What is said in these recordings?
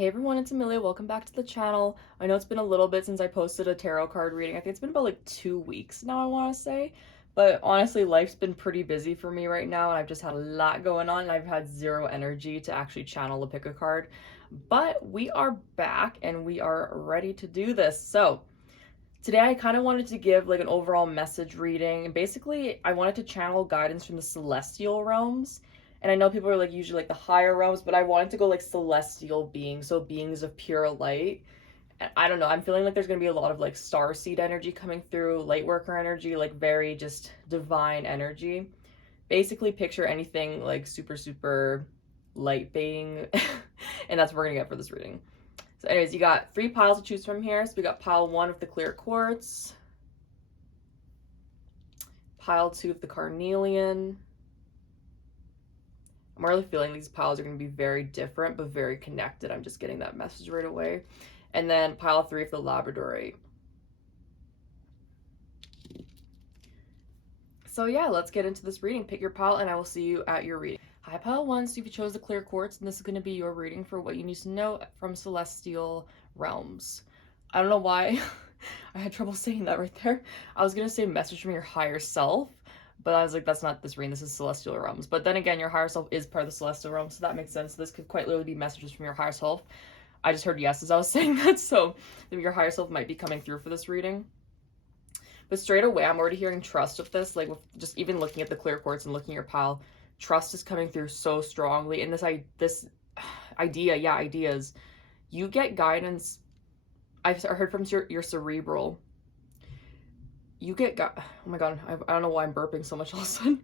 Hey everyone, it's Amelia. Welcome back to the channel. I know it's been a little bit since I posted a tarot card reading. I think it's been about like 2 weeks now, I want to say. But honestly, life's been pretty busy for me right now, and I've just had a lot going on, and I've had zero energy to actually channel a pick a card. But we are back, and we are ready to do this. So today I kind of wanted to give like an overall message reading, and basically I wanted to channel guidance from the celestial realms. And I know people are like usually like the higher realms, but I wanted to go like celestial beings, so beings of pure light. And I don't know, I'm feeling like there's gonna be a lot of like starseed energy coming through, light worker energy, like very just divine energy. Basically picture anything like super light being, and that's what we're gonna get for this reading. So anyways, you got 3 piles to choose from here. So we got pile 1 of the clear quartz, pile 2 of the carnelian. I'm really feeling these piles are going to be very different, but very connected. I'm just getting that message right away. And then pile 3 of the labradorite. So yeah, let's get into this reading. Pick your pile and I will see you at your reading. Hi, pile 1. So if you chose the clear quartz, and this is going to be your reading for what you need to know from celestial realms. I don't know why I had trouble saying that right there. I was going to say message from your higher self, but I was like, that's not this reading, this is celestial realms. But then again, your higher self is part of the celestial realms, so that makes sense. This could quite literally be messages from your higher self. I just heard yes as I was saying that, so your higher self might be coming through for this reading. But straight away, I'm already hearing trust with this, like with just even looking at the clear quartz and looking at your pile, trust is coming through so strongly. And this ideas, you get guidance. I've heard from your cerebral. You get, oh my god, I don't know why I'm burping so much all of a sudden.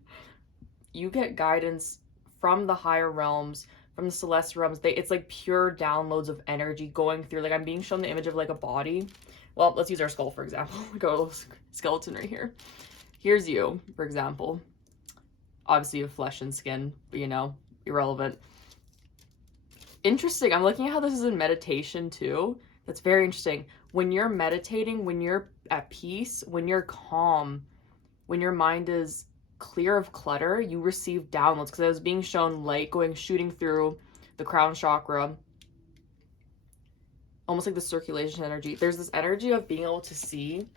You get guidance from the higher realms, from the celestial realms. It's like pure downloads of energy going through. Like I'm being shown the image of like a body. Well, let's use our skull for example. Like a little skeleton right here. Here's you, for example. Obviously you have flesh and skin, but you know, irrelevant. Interesting. I'm looking at how this is in meditation too. That's very interesting. When you're meditating, when you're at peace, when you're calm, when your mind is clear of clutter, you receive downloads. Because I was being shown light shooting through the crown chakra, almost like the circulation energy. There's this energy of being able to see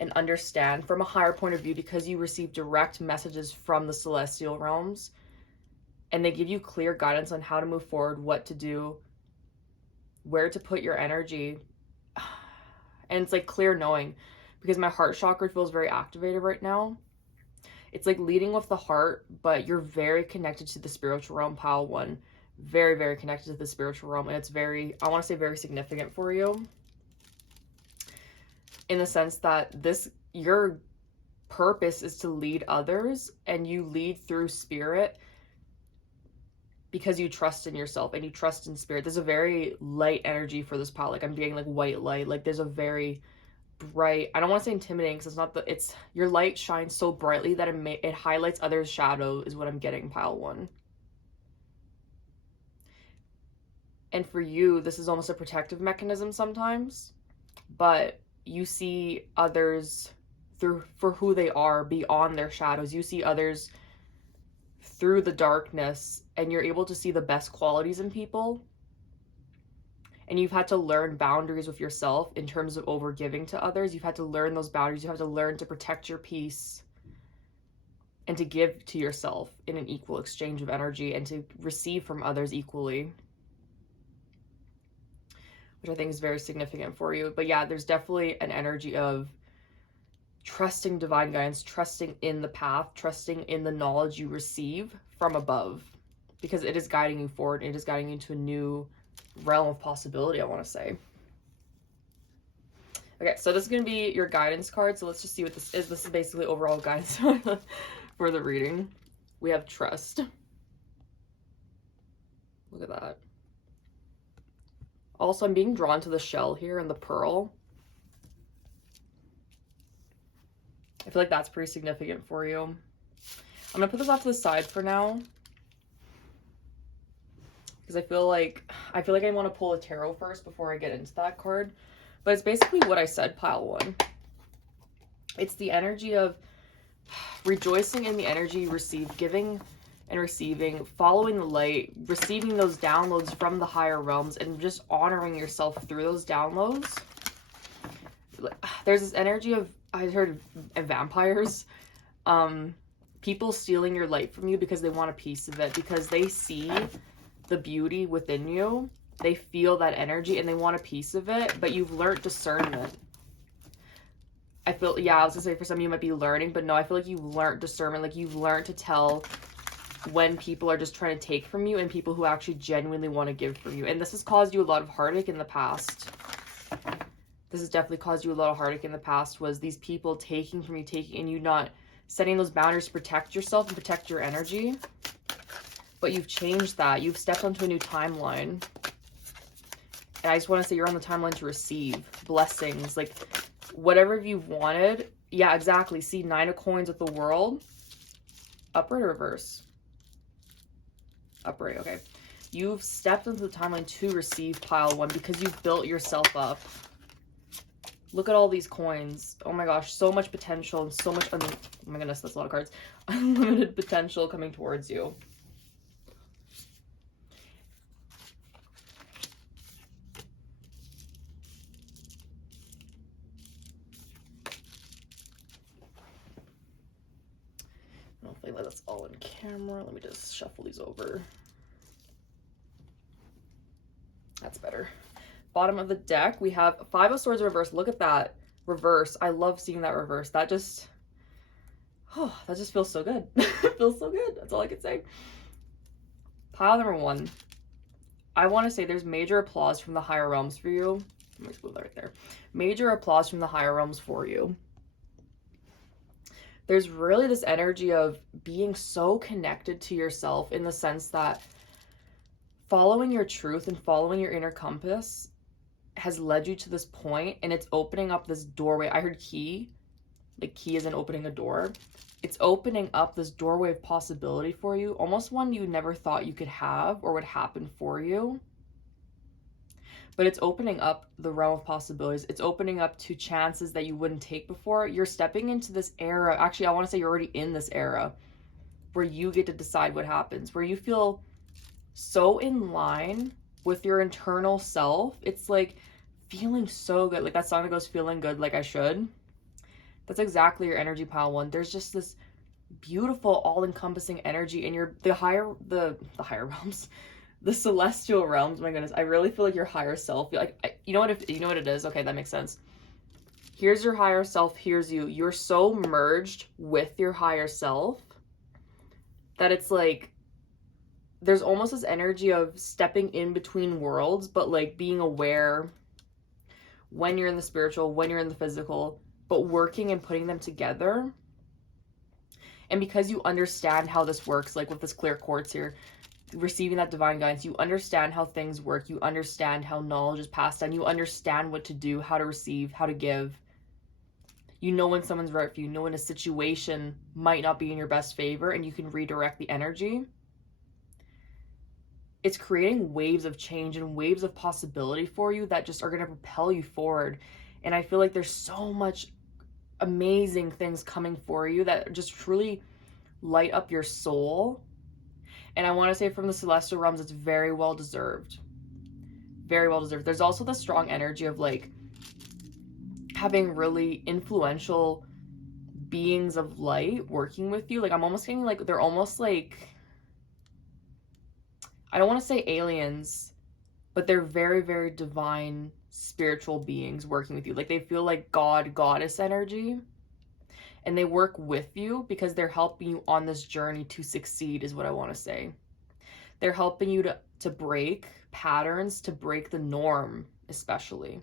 and understand from a higher point of view because you receive direct messages from the celestial realms, and they give you clear guidance on how to move forward, what to do, where to put your energy. And it's like clear knowing, because my heart chakra feels very activated right now. It's like leading with the heart, but you're very connected to the spiritual realm, pile 1. Very connected to the spiritual realm, and it's very, I want to say very significant for you, in the sense that your purpose is to lead others, and you lead through spirit because you trust in yourself and you trust in spirit. There's a very light energy for this pile. Like I'm getting like white light. Like there's a very bright, I don't want to say intimidating because it's your light shines so brightly that it highlights others' shadow is what I'm getting, pile 1. And for you, this is almost a protective mechanism sometimes, but you see others for who they are beyond their shadows. You see others through the darkness, and you're able to see the best qualities in people. And you've had to learn boundaries with yourself in terms of overgiving to others. You've had to learn those boundaries. You have to learn to protect your peace and to give to yourself in an equal exchange of energy, and to receive from others equally, which I think is very significant for you. But yeah, there's definitely an energy of trusting divine guidance, trusting in the path, trusting in the knowledge you receive from above, because it is guiding you forward. It is guiding you to a new realm of possibility, I want to say. Okay, so this is going to be your guidance card. So let's just see what this is. This is basically overall guidance for the reading. We have trust. Look at that. Also, I'm being drawn to the shell here and the pearl. I feel like that's pretty significant for you. I'm going to put this off to the side for now, because I feel like I want to pull a tarot first before I get into that card. But it's basically what I said, pile 1. It's the energy of rejoicing in the energy you receive, giving and receiving, following the light, receiving those downloads from the higher realms, and just honoring yourself through those downloads. There's this energy of, I heard of vampires, people stealing your light from you because they want a piece of it, because they see the beauty within you, they feel that energy, and they want a piece of it, but you've learned discernment. I feel, yeah, I was gonna say for some of you might be learning, but no, I feel like you've learned discernment, like you've learned to tell when people are just trying to take from you and people who actually genuinely want to give from you. And this has caused you a lot of heartache in the past. This has definitely caused you a lot of heartache in the past, was these people taking from you, and you not setting those boundaries to protect yourself and protect your energy. But you've changed that. You've stepped onto a new timeline. And I just want to say you're on the timeline to receive blessings, like whatever you've wanted. Yeah, exactly. See, 9 of coins with the world. Upright or reverse? Upright, okay. You've stepped into the timeline to receive pile 1 because you've built yourself up. Look at all these coins. Oh my gosh, so much potential and so much, oh my goodness, that's a lot of cards. Unlimited potential coming towards you. Hopefully that's all in camera. Let me just shuffle these over. That's better. Bottom of the deck, we have 5 of Swords reverse. Look at that reverse. I love seeing that reverse. That just, oh, that just feels so good. It feels so good. That's all I can say. Pile number 1. I want to say there's major applause from the higher realms for you. Let me move that right there. Major applause from the higher realms for you. There's really this energy of being so connected to yourself, in the sense that following your truth and following your inner compass has led you to this point, and it's opening up this doorway. I heard key, like key isn't opening a door. It's opening up this doorway of possibility for you, almost one you never thought you could have or would happen for you. But it's opening up the realm of possibilities. It's opening up to chances that you wouldn't take before. You're stepping into this era. Actually, I want to say you're already in this era where you get to decide what happens, where you feel so in line with your internal self. It's like feeling so good. Like that song that goes, feeling good like I should. That's exactly your energy, pile 1. There's just this beautiful all-encompassing energy, and the higher realms, the celestial realms. My goodness, I really feel like your higher self, like, you know what it is? Okay, that makes sense. Here's your higher self, here's you. You're so merged with your higher self that it's like there's almost this energy of stepping in between worlds, but like being aware when you're in the spiritual, when you're in the physical, but working and putting them together. And because you understand how this works, like with this clear quartz here, receiving that divine guidance, you understand how things work, you understand how knowledge is passed down, you understand what to do, how to receive, how to give. You know when someone's right for you, you know when a situation might not be in your best favor, and you can redirect the energy. It's creating waves of change and waves of possibility for you that just are going to propel you forward. And I feel like there's so much amazing things coming for you that just truly light up your soul. And I want to say from the celestial realms, it's very well deserved. Very well deserved. There's also the strong energy of like having really influential beings of light working with you. Like I'm almost getting like, they're almost like, I don't want to say aliens, but they're very, very divine spiritual beings working with you. Like they feel like God, goddess energy, and they work with you because they're helping you on this journey to succeed, is what I want to say. They're helping you to break patterns, to break the norm, especially.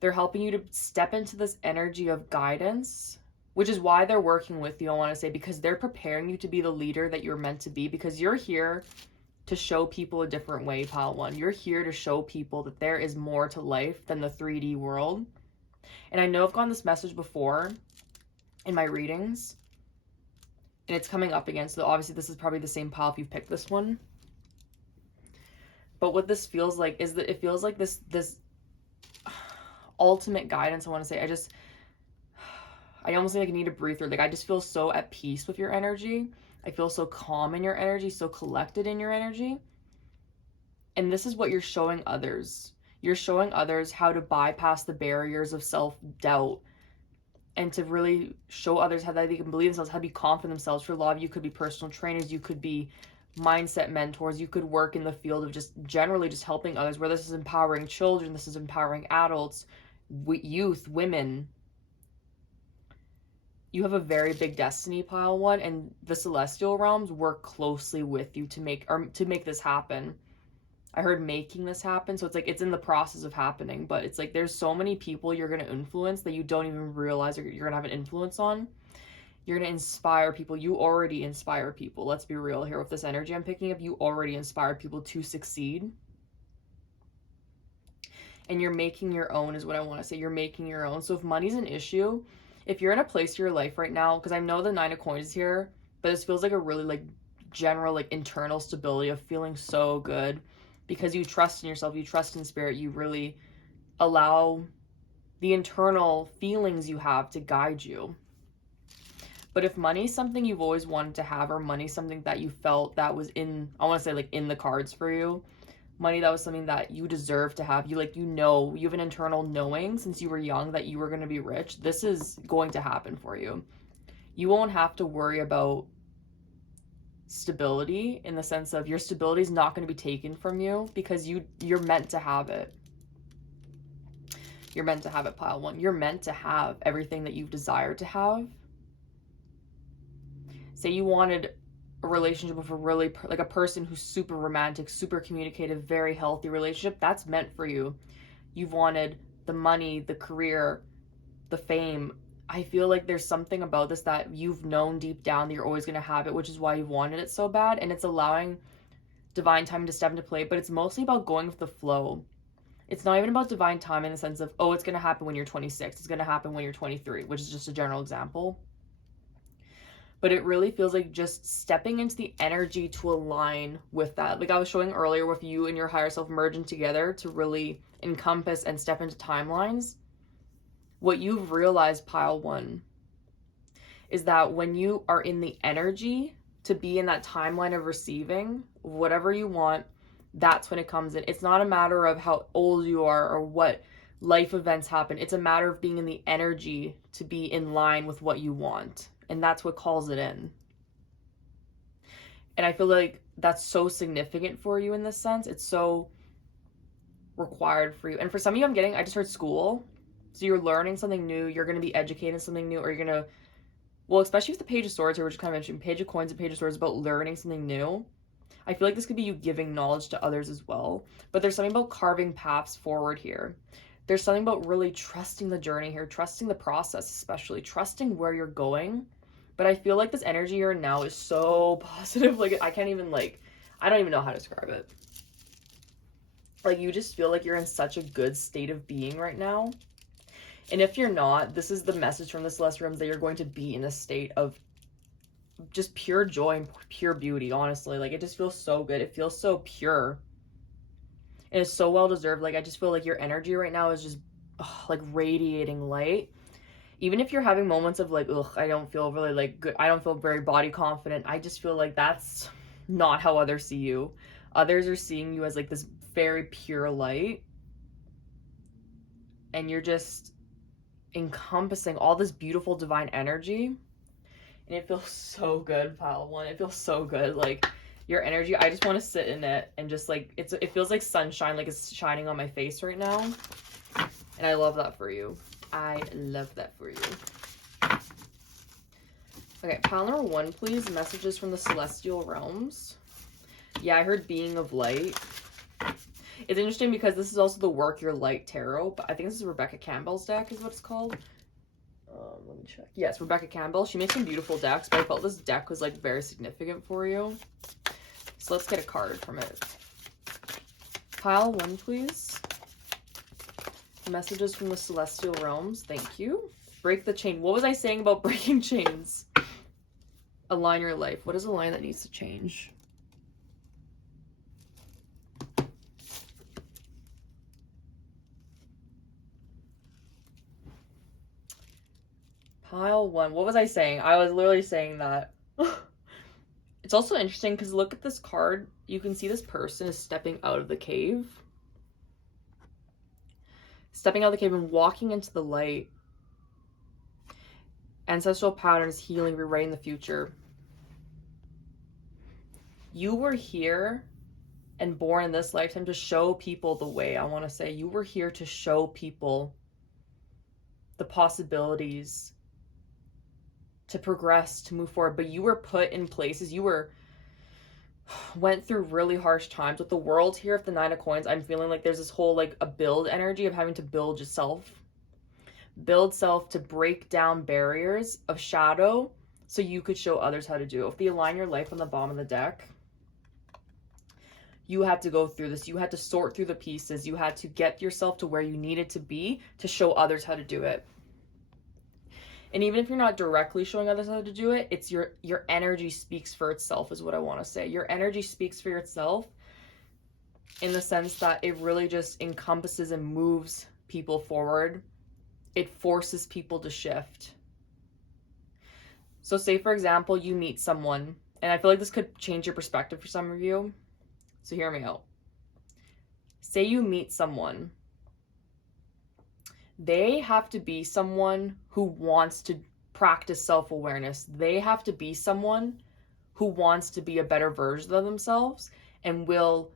They're helping you to step into this energy of guidance, which is why they're working with you, I want to say, because they're preparing you to be the leader that you're meant to be, because you're here to show people a different way, pile 1. You're here to show people that there is more to life than the 3D world. And I know I've gotten this message before in my readings, and it's coming up again, so obviously this is probably the same pile if you've picked this one. But what this feels like is that it feels like this ultimate guidance, I want to say. I almost like I need to breathe through. Like I just feel so at peace with your energy. I feel so calm in your energy, so collected in your energy. And this is what you're showing others. You're showing others how to bypass the barriers of self-doubt and to really show others how they can believe themselves, how to be confident in themselves. For a lot of you could be personal trainers, you could be mindset mentors, you could work in the field of just generally just helping others, where this is empowering children, this is empowering adults, youth, women. You have a very big destiny, pile one, and the celestial realms work closely with you to make this happen. I heard making this happen, so it's like it's in the process of happening, but it's like there's so many people you're going to influence that you don't even realize you're going to have an influence on. You're going to inspire people. You already inspire people. Let's be real here with this energy I'm picking up. You already inspire people to succeed. And you're making your own is what I want to say. You're making your own. So if money's an issue, if you're in a place of your life right now, because I know the 9 of Coins is here, but this feels like a really like general like internal stability of feeling so good because you trust in yourself, you trust in spirit, you really allow the internal feelings you have to guide you. But if money's something you've always wanted to have, or money's something that you felt that was in, I want to say like in the cards for you, money that was something that you deserve to have, you like, you know, you have an internal knowing since you were young that you were going to be rich, this is going to happen for you. You won't have to worry about stability in the sense of your stability is not going to be taken from you because you're meant to have it. You're meant to have it, pile one. You're meant to have everything that you've desired to have. Say you wanted a relationship with a really, like a person who's super romantic, super communicative, very healthy relationship, that's meant for you. You've wanted the money, the career, the fame. I feel like there's something about this that you've known deep down that you're always going to have it, which is why you've wanted it so bad. And it's allowing divine time to step into play, but it's mostly about going with the flow. It's not even about divine time in the sense of, oh, it's going to happen when you're 26. It's going to happen when you're 23, which is just a general example. But it really feels like just stepping into the energy to align with that. Like I was showing earlier with you and your higher self merging together to really encompass and step into timelines. What you've realized, pile one, is that when you are in the energy to be in that timeline of receiving whatever you want, that's when it comes in. It's not a matter of how old you are or what life events happen. It's a matter of being in the energy to be in line with what you want. And that's what calls it in. And I feel like that's so significant for you in this sense. It's so required for you. And for some of you, I just heard school. So you're learning something new. You're going to be educated in something new. Or you're going to, well, especially with the Page of Swords here, which kind of mentioned Page of Coins and Page of Swords about learning something new. I feel like this could be you giving knowledge to others as well. But there's something about carving paths forward here. There's something about really trusting the journey here, trusting the process, especially trusting where you're going. But I feel like this energy you're in now is so positive. Like, I don't even know how to describe it. Like, you just feel like you're in such a good state of being right now. And if you're not, this is the message from the Celestial Realms that you're going to be in a state of just pure joy and pure beauty, honestly. Like, it just feels so good. It feels so pure. And it's so well deserved. Like, I just feel like your energy right now is just like radiating light. Even if you're having moments of like, ugh, I don't feel really like good, I don't feel very body confident, I just feel like that's not how others see you. Others are seeing you as like this very pure light. And you're just encompassing all this beautiful divine energy. And it feels so good, pile one. It feels so good. Like, your energy, I just want to sit in it and just like, it feels like sunshine, like it's shining on my face right now. And I love that for you. I love that for you. Okay, pile number 1, please. Messages from the Celestial Realms. Yeah, I heard Being of Light. It's interesting because this is also the Work Your Light Tarot, but I think this is Rebecca Campbell's deck is what it's called. Let me check. Yes, Rebecca Campbell. She makes some beautiful decks, but I felt this deck was like very significant for you. So let's get a card from it. Pile 1, please. Messages from the Celestial Realms. Thank you. Break the chain. What was I saying about breaking chains? Align your life. What is a line that needs to change? Pile 1. What was I saying? I was literally saying that. It's also interesting because look at this card. You can see this person is stepping out of the cave. Stepping out of the cave and walking into the light. Ancestral patterns, healing, rewriting the future. You were here and born in this lifetime to show people the way. I want to say you were here to show people the possibilities, to progress, to move forward. But you were put in places, went through really harsh times with the world here. Of the 9 of coins, I'm feeling like there's this whole like a build energy of having to build yourself, build self, to break down barriers of shadow so you could show others how to do it. If they align your life on the bottom of the deck, you had to go through this. You had to sort through the pieces. You had to get yourself to where you needed to be to show others how to do it. And even if you're not directly showing others how to do it, it's your energy speaks for itself, is what I want to say. Your energy speaks for itself in the sense that it really just encompasses and moves people forward. It forces people to shift. So say, for example, you meet someone, and I feel like this could change your perspective for some of you. So hear me out. Say you meet someone. They have to be someone who wants to practice self-awareness. They have to be someone who wants to be a better version of themselves and will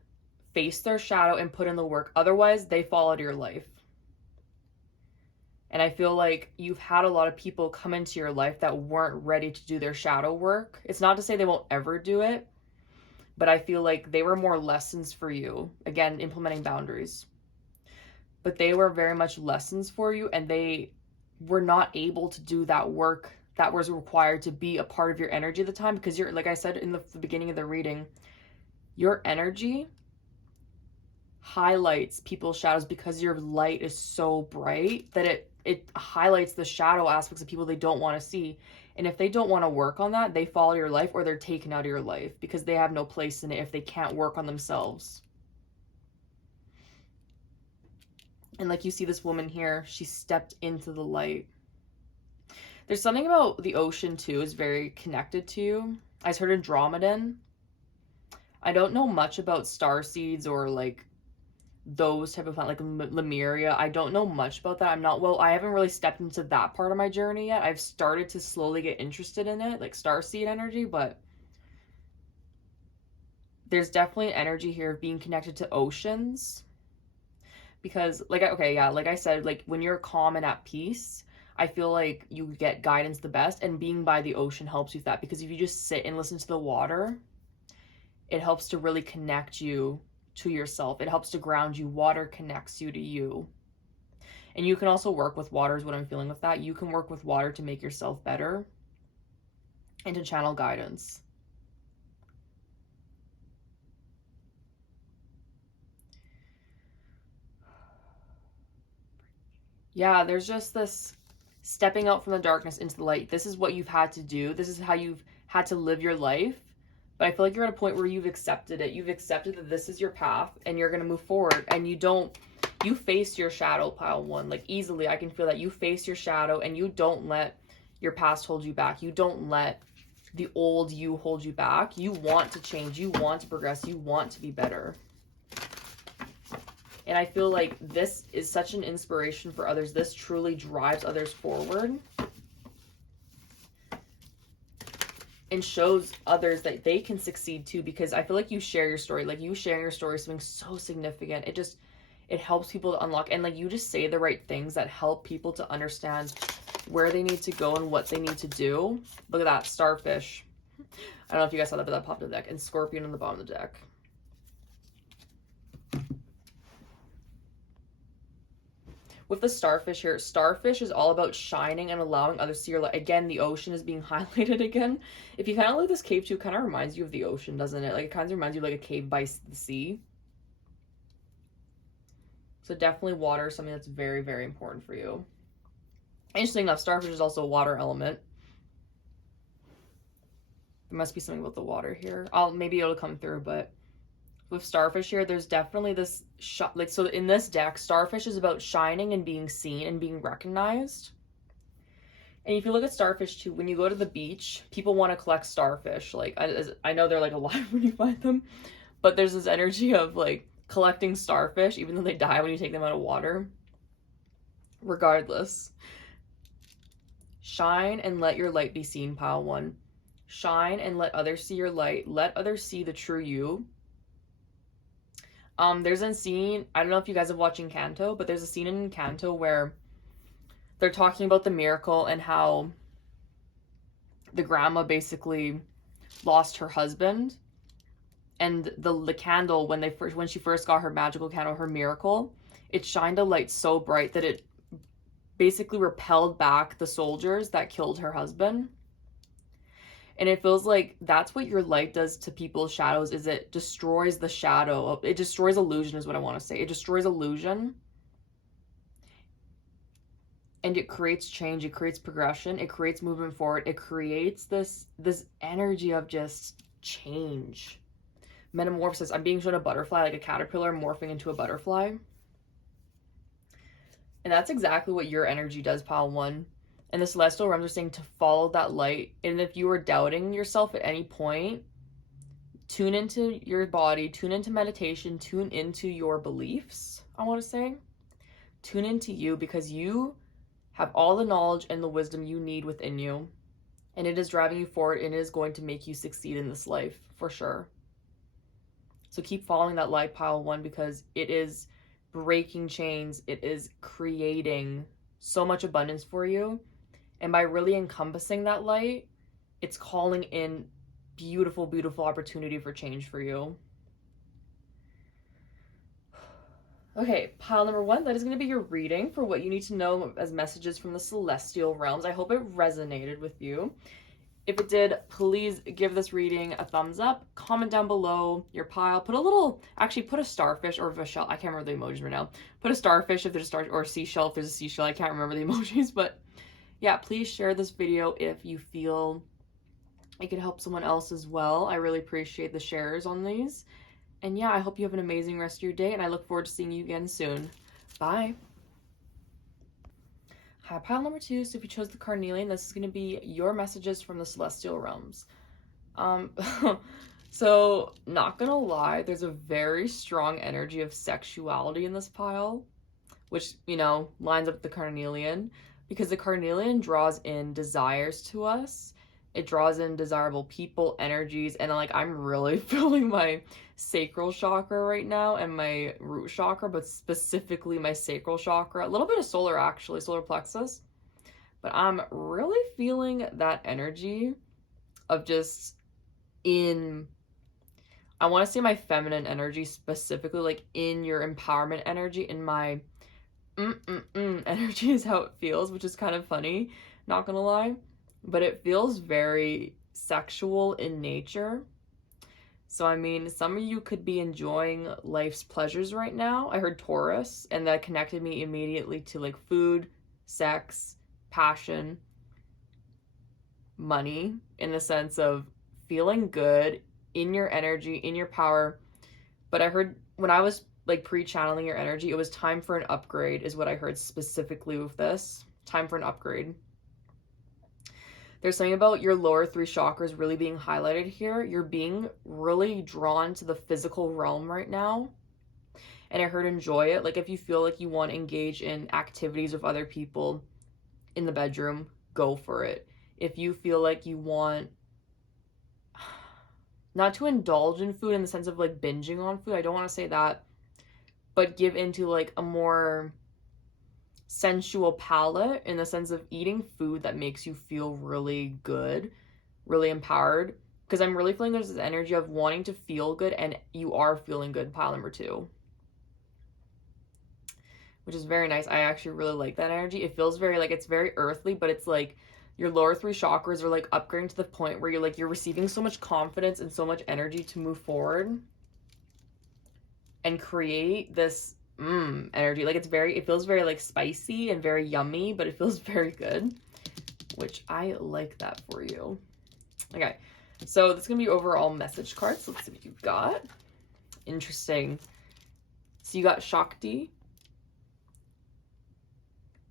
face their shadow and put in the work. Otherwise, they fall out of your life. And I feel like you've had a lot of people come into your life that weren't ready to do their shadow work. It's not to say they won't ever do it, but I feel like they were more lessons for you. Again, implementing boundaries. But they were very much lessons for you, and they were not able to do that work that was required to be a part of your energy at the time, because you're, like I said in the beginning of the reading, your energy highlights people's shadows because your light is so bright that it highlights the shadow aspects of people they don't want to see. And if they don't want to work on that, they fall out of your life, or they're taken out of your life because they have no place in it if they can't work on themselves. And like you see this woman here, she stepped into the light. There's something about the ocean too is very connected to you. I heard Andromedan. I don't know much about star seeds or like those type of plants, like Lemuria. I don't know much about that. I haven't really stepped into that part of my journey yet. I've started to slowly get interested in it, like star seed energy, but there's definitely an energy here of being connected to oceans. Because like I said, like when you're calm and at peace, I feel like you get guidance the best, and being by the ocean helps you with that, because if you just sit and listen to the water, it helps to really connect you to yourself. It helps to ground you. Water connects you to you. And you can also work with water is what I'm feeling with that. You can work with water to make yourself better and to channel guidance. Yeah, there's just this stepping out from the darkness into the light. This is what you've had to do. This is how you've had to live your life. But I feel like you're at a point where you've accepted it. You've accepted that this is your path and you're going to move forward. And you face your shadow, pile one. Like easily, I can feel that you face your shadow and you don't let your past hold you back. You don't let the old you hold you back. You want to change. You want to progress. You want to be better. And I feel like this is such an inspiration for others. This truly drives others forward and shows others that they can succeed too, because I feel like you share your story. Like you sharing your story is something so significant. It helps people to unlock, and like you just say the right things that help people to understand where they need to go and what they need to do. Look at that, starfish. I don't know if you guys saw that, but that popped on the deck. And scorpion on the bottom of the deck. With the starfish here, starfish is all about shining and allowing others to see your light. Again, the ocean is being highlighted again. If you kind of look at this cave too, it kind of reminds you of the ocean, doesn't it? Like it kind of reminds you of like a cave by the sea. So definitely water is something that's very, very important for you. Interesting enough, starfish is also a water element. There must be something about the water here. Maybe it'll come through, but with starfish here, there's definitely this like, so in this deck, starfish is about shining and being seen and being recognized. And if you look at starfish too, when you go to the beach, people want to collect starfish. Like, I know they're like alive when you find them, but there's this energy of like collecting starfish, even though they die when you take them out of water. Regardless, shine and let your light be seen, pile one. Shine and let others see your light. Let others see the true you. There's a scene, I don't know if you guys have watched Encanto, but there's a scene in Encanto where they're talking about the miracle and how the grandma basically lost her husband, and the candle, when she first got her magical candle, her miracle, it shined a light so bright that it basically repelled back the soldiers that killed her husband. And it feels like that's what your light does to people's shadows, is it destroys the shadow. It destroys illusion is what I want to say. It destroys illusion. And it creates change, it creates progression, it creates movement forward, it creates this energy of just change. Metamorphosis. I'm being shown a butterfly, like a caterpillar morphing into a butterfly. And that's exactly what your energy does, pile one. And the celestial realms are saying to follow that light. And if you are doubting yourself at any point, tune into your body, tune into meditation, tune into your beliefs, I want to say. Tune into you, because you have all the knowledge and the wisdom you need within you. And it is driving you forward, and it is going to make you succeed in this life, for sure. So keep following that light, pile one, because it is breaking chains. It is creating so much abundance for you. And by really encompassing that light, it's calling in beautiful, beautiful opportunity for change for you. Okay, pile number one, that is going to be your reading for what you need to know as messages from the celestial realms. I hope it resonated with you. If it did, please give this reading a thumbs up. Comment down below your pile. Put a starfish or a shell. I can't remember the emojis right now. Put a starfish if there's a star, or a seashell if there's a seashell. I can't remember the emojis, but yeah, please share this video if you feel it could help someone else as well. I really appreciate the shares on these. And yeah, I hope you have an amazing rest of your day, and I look forward to seeing you again soon. Bye. Hi, pile number two. So if you chose the carnelian, this is going to be your messages from the celestial realms. So not gonna lie, there's a very strong energy of sexuality in this pile, which, you know, lines up with the carnelian, because the carnelian draws in desires to us. It draws in desirable people, energies, and like I'm really feeling my sacral chakra right now and my root chakra, but specifically my sacral chakra, a little bit of solar actually, solar plexus. But I'm really feeling that energy of just I want to say my feminine energy, specifically like in your empowerment energy, in my energy is how it feels, which is kind of funny, not gonna lie, but it feels very sexual in nature. So I mean, some of you could be enjoying life's pleasures right now. I heard Taurus, and that connected me immediately to like food, sex, passion, money, in the sense of feeling good in your energy, in your power. But I heard when I was like pre-channeling your energy, it was time for an upgrade is what I heard specifically with this. Time for an upgrade. There's something about your lower three chakras really being highlighted here. You're being really drawn to the physical realm right now. And I heard enjoy it. Like if you feel like you want to engage in activities with other people in the bedroom, go for it. If you feel like you want not to indulge in food in the sense of like binging on food, I don't want to say that, but give into like a more sensual palate in the sense of eating food that makes you feel really good, really empowered. Because I'm really feeling there's this energy of wanting to feel good, and you are feeling good, pile number two. Which is very nice. I actually really like that energy. It feels very like, it's very earthly, but it's like your lower three chakras are like upgrading to the point where you're receiving so much confidence and so much energy to move forward and create this energy. Like it feels very like spicy and very yummy, but it feels very good, which I like that for you. Okay, so this is gonna be overall message cards. Let's see what you've got. Interesting. So you got Shakti,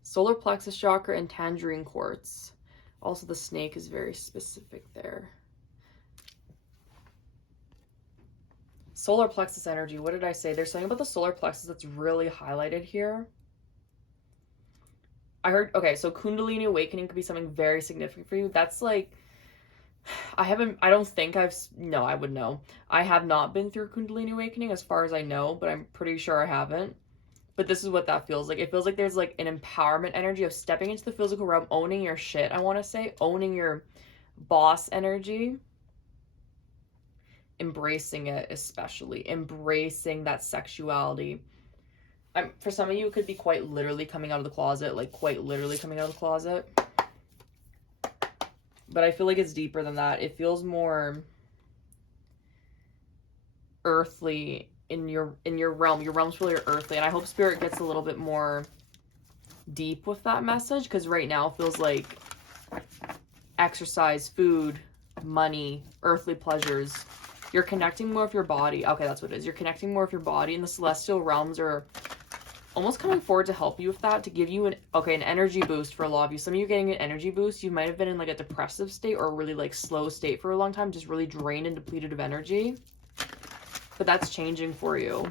solar plexus chakra, and tangerine quartz. Also, the snake is very specific there. Solar plexus energy. What did I say? There's something about the solar plexus that's really highlighted here. I heard, okay, so Kundalini awakening could be something very significant for you. That's like, I don't think no, I would know. I have not been through Kundalini awakening as far as I know, but I'm pretty sure I haven't. But this is what that feels like. It feels like there's like an empowerment energy of stepping into the physical realm, owning your shit, I want to say, owning your boss energy, embracing it, especially embracing that sexuality. For some of you, it could be quite literally coming out of the closet, like quite literally coming out of the closet. But I feel like it's deeper than that. It feels more earthly in your realm. Your realm's really earthly, and I hope Spirit gets a little bit more deep with that message, because right now it feels like exercise, food, money, earthly pleasures. You're connecting more with your body. Okay, that's what it is. You're connecting more with your body, and the celestial realms are almost coming forward to help you with that, to give you an energy boost for a lot of you. Some of you getting an energy boost. You might have been in like a depressive state or a really like slow state for a long time, just really drained and depleted of energy. But that's changing for you.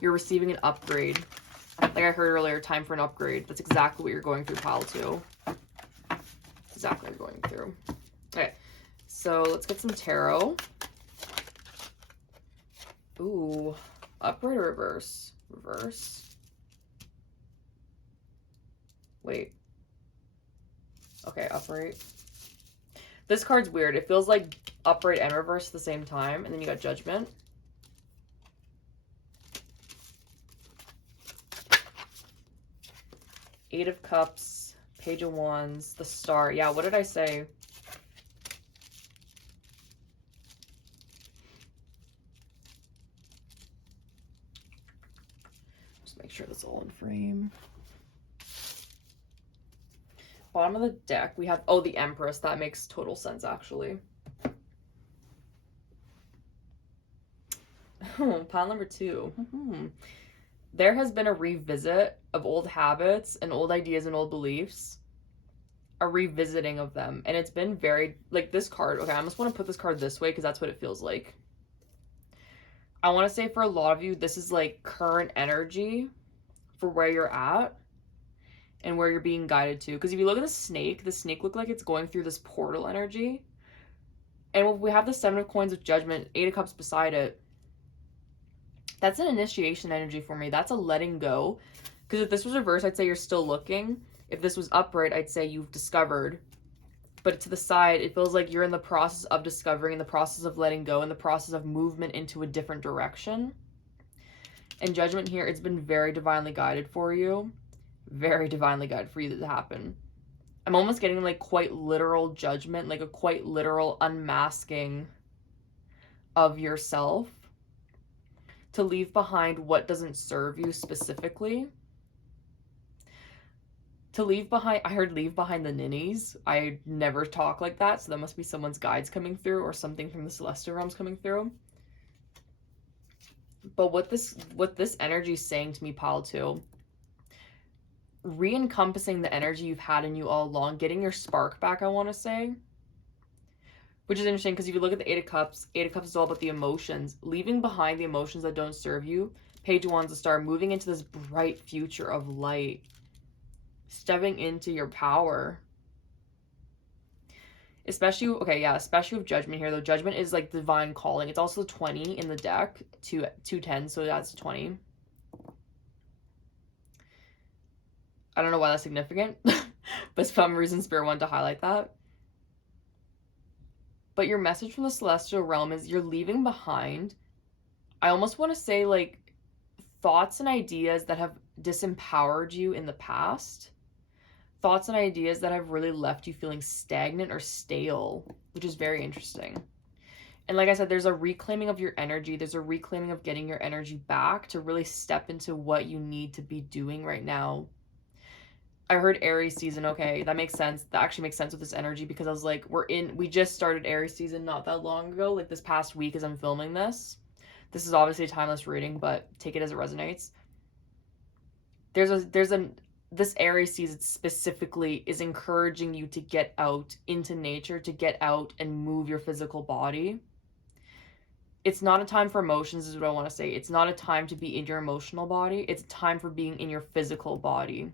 You're receiving an upgrade. Like I heard earlier, time for an upgrade. That's exactly what you're going through, pile 2. Exactly what you're going through. Okay, so let's get some tarot. Ooh, upright or reverse? Reverse. Wait. Okay, upright. This card's weird. It feels like upright and reverse at the same time. And then you got Judgment. Eight of Cups. Page of Wands. The Star. Yeah, what did I say? Just make sure that's all in frame. Bottom of the deck, we have, oh, the Empress. That makes total sense, actually. Pile number 2. There has been a revisit of old habits and old ideas and old beliefs. A revisiting of them. And it's been very, like this card. Okay, I almost want to put this card this way because that's what it feels like. I want to say for a lot of you, this is like current energy for where you're at and where you're being guided to. Because if you look at the snake looked like it's going through this portal energy. And we have the 7 of Coins with Judgment, 8 of Cups beside it. That's an initiation energy for me. That's a letting go. Because if this was reversed, I'd say you're still looking. If this was upright, I'd say you've discovered. But to the side, it feels like you're in the process of discovering, in the process of letting go, in the process of movement into a different direction. And Judgment here, it's been very divinely guided for you. Very divinely guided for you to happen. I'm almost getting like quite literal judgment, like a quite literal unmasking of yourself. To leave behind what doesn't serve you specifically. To leave behind, I heard leave behind the ninnies. I never talk like that, so that must be someone's guides coming through or something from the celestial realms coming through. But what this energy is saying to me, pile 2, re-encompassing the energy you've had in you all along, getting your spark back, I want to say. Which is interesting because if you look at the 8 of Cups is all about the emotions. Leaving behind the emotions that don't serve you. Page of Wands, the Star, moving into this bright future of light. Stepping into your power. Especially with Judgment here, though. Judgment is like divine calling. It's also 20 in the deck, 210, so that's 20. I don't know why that's significant, but for some reason Spirit wanted to highlight that. But your message from the celestial realm is you're leaving behind, I almost want to say like thoughts and ideas that have disempowered you in the past. Thoughts and ideas that have really left you feeling stagnant or stale, which is very interesting. And like I said, there's a reclaiming of your energy. There's a reclaiming of getting your energy back to really step into what you need to be doing right now. I heard Aries season. Okay, that makes sense. That actually makes sense with this energy because I was like, we just started Aries season not that long ago, like this past week as I'm filming this. This is obviously a timeless reading, but take it as it resonates. There's this Aries season specifically is encouraging you to get out into nature, to get out and move your physical body. It's not a time for emotions, is what I want to say. It's not a time to be in your emotional body. It's a time for being in your physical body.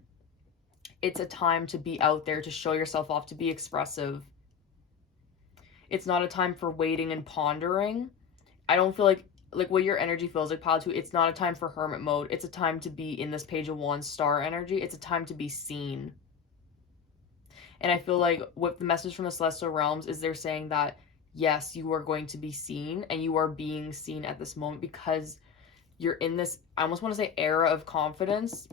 It's a time to be out there, to show yourself off, to be expressive. It's not a time for waiting and pondering. I don't feel like what your energy feels like, Pile 2, it's not a time for hermit mode. It's a time to be in this Page of Wands star energy. It's a time to be seen. And I feel like what the message from the celestial realms is, they're saying that, yes, you are going to be seen, and you are being seen at this moment because you're in this, I almost want to say, era of confidence.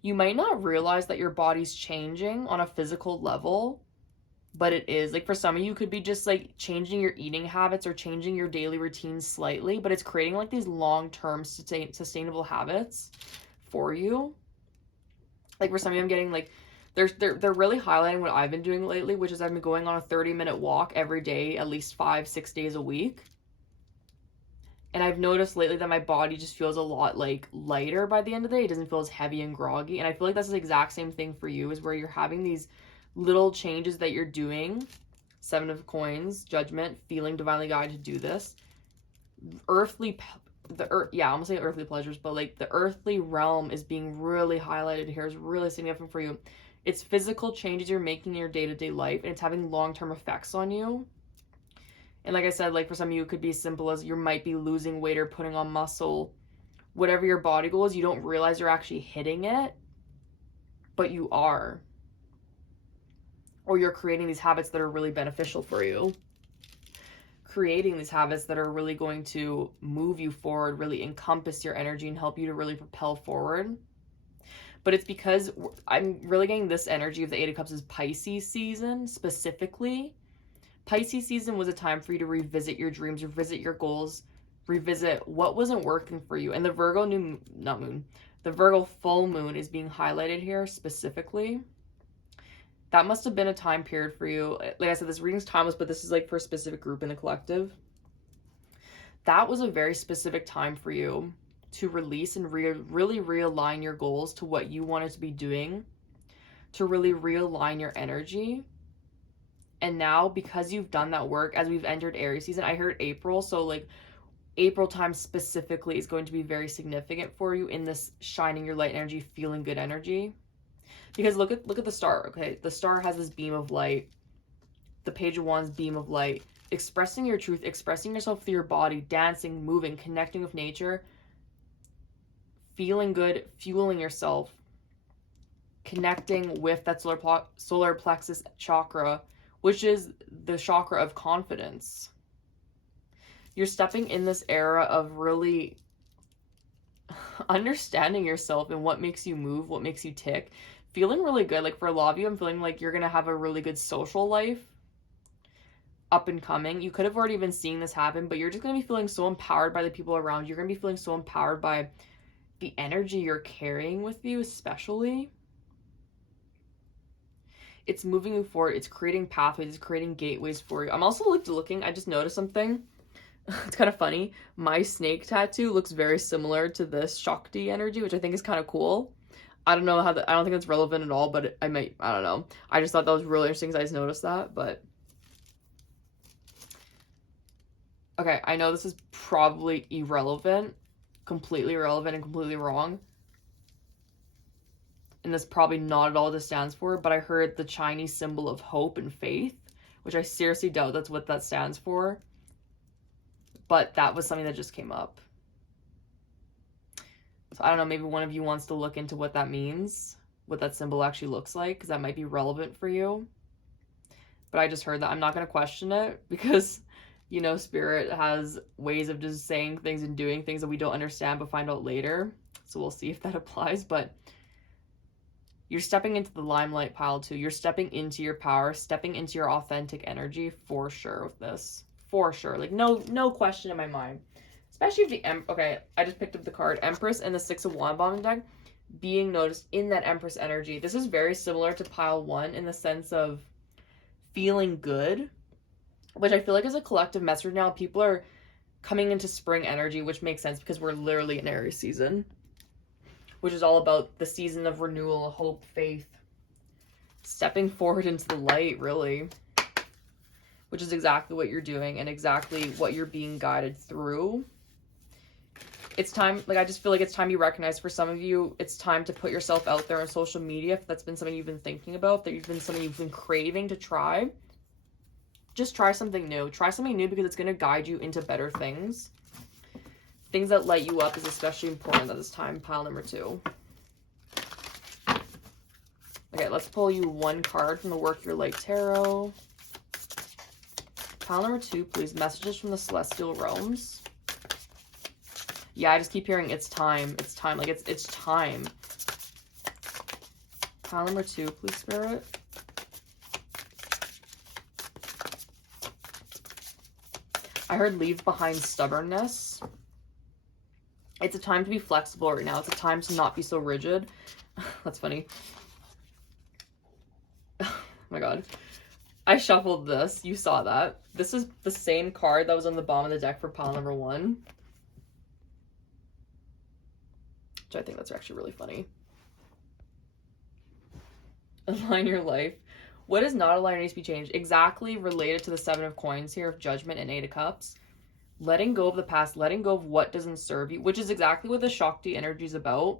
You might not realize that your body's changing on a physical level, but it is. Like, for some of you, could be just like changing your eating habits or changing your daily routine slightly, but it's creating like these long-term sustainable habits for you. Like, for some of you, I'm getting like, they're really highlighting what I've been doing lately, which is I've been going on a 30-minute walk every day, at least 5-6 days a week. And I've noticed lately that my body just feels a lot like lighter by the end of the day. It doesn't feel as heavy and groggy. And I feel like that's the exact same thing for you, is where you're having these little changes that you're doing. 7 of Coins, Judgment, feeling divinely guided to do this. Yeah, I'm gonna say earthly pleasures, but like the earthly realm is being really highlighted here, is really significant for you. It's physical changes you're making in your day-to-day life, and it's having long-term effects on you. And like I said, like for some of you, it could be as simple as you might be losing weight or putting on muscle. Whatever your body goal is, you don't realize you're actually hitting it, but you are. Or you're creating these habits that are really beneficial for you. Creating these habits that are really going to move you forward, really encompass your energy and help you to really propel forward. But it's because I'm really getting this energy of the 8 of Cups is Pisces season specifically. Pisces season was a time for you to revisit your dreams, revisit your goals, revisit what wasn't working for you. And the Virgo the Virgo full moon is being highlighted here specifically. That must have been a time period for you. Like I said, this reading's timeless, but this is like for a specific group in the collective. That was a very specific time for you to release and really realign your goals to what you wanted to be doing, to really realign your energy. And now, because you've done that work, as we've entered Aries season, I heard April, so like April time specifically is going to be very significant for you in this shining your light energy, feeling good energy. Because look at the star, okay? The star has this beam of light. The Page of Wands, beam of light. Expressing your truth, expressing yourself through your body, dancing, moving, connecting with nature, feeling good, fueling yourself, connecting with that solar plexus chakra, which is the chakra of confidence. You're stepping in this era of really understanding yourself and what makes you move, what makes you tick. Feeling really good. Like for a lot of you, I'm feeling like you're going to have a really good social life up and coming. You could have already been seeing this happen, but you're just going to be feeling so empowered by the people around you. You're going to be feeling so empowered by the energy you're carrying with you, especially. It's moving you forward. It's creating pathways. It's creating gateways for you. I'm also looking. I just noticed something. It's kind of funny. My snake tattoo looks very similar to this Shakti energy, which I think is kind of cool. I don't know I don't think that's relevant at all, but I don't know. I just thought that was really interesting because I just noticed that, but. Okay, I know this is probably completely irrelevant and completely wrong. And that's probably not at all what this stands for, but I heard the Chinese symbol of hope and faith, which I seriously doubt that's what that stands for. But that was something that just came up. So I don't know, maybe one of you wants to look into what that means, what that symbol actually looks like, because that might be relevant for you. But I just heard that. I'm not going to question it because, you know, Spirit has ways of just saying things and doing things that we don't understand but find out later. So we'll see if that applies. But you're stepping into the limelight, Pile 2. You're stepping into your power, stepping into your authentic energy for sure with this. For sure. Like, no question in my mind. Especially if the okay, I just picked up the card Empress and the 6 of Wands bombing deck being noticed in that Empress energy. This is very similar to Pile 1 in the sense of feeling good, which I feel like is a collective message now. People are coming into spring energy, which makes sense because we're literally in Aries season. which is all about the season of renewal, hope, faith, stepping forward into the light, really, which is exactly what you're doing and exactly what you're being guided through. It's time, like, I just feel like it's time you recognize, for some of you, it's time to put yourself out there on social media. If that's been something you've been thinking about, something you've been craving to try, just try something new. Try something new because it's going to guide you into better things. Things that light you up is especially important at this time. Pile number 2. Okay, let's pull you one card from the Work Your Light Tarot. Pile number 2, please. Messages from the celestial realms. Yeah, I just keep hearing it's time. It's time. Like, it's time. Pile number 2, please, Spirit. I heard leave behind stubbornness. It's a time to be flexible right now. It's a time to not be so rigid. That's funny. Oh my god. I shuffled this. You saw that. This is the same card that was on the bottom of the deck for pile number 1. Which I think that's actually really funny. Align your life. What is not aligned needs to be changed? Exactly related to the 7 of Coins here of Judgment and 8 of Cups. Letting go of the past, letting go of what doesn't serve you, which is exactly what the Shakti energy is about.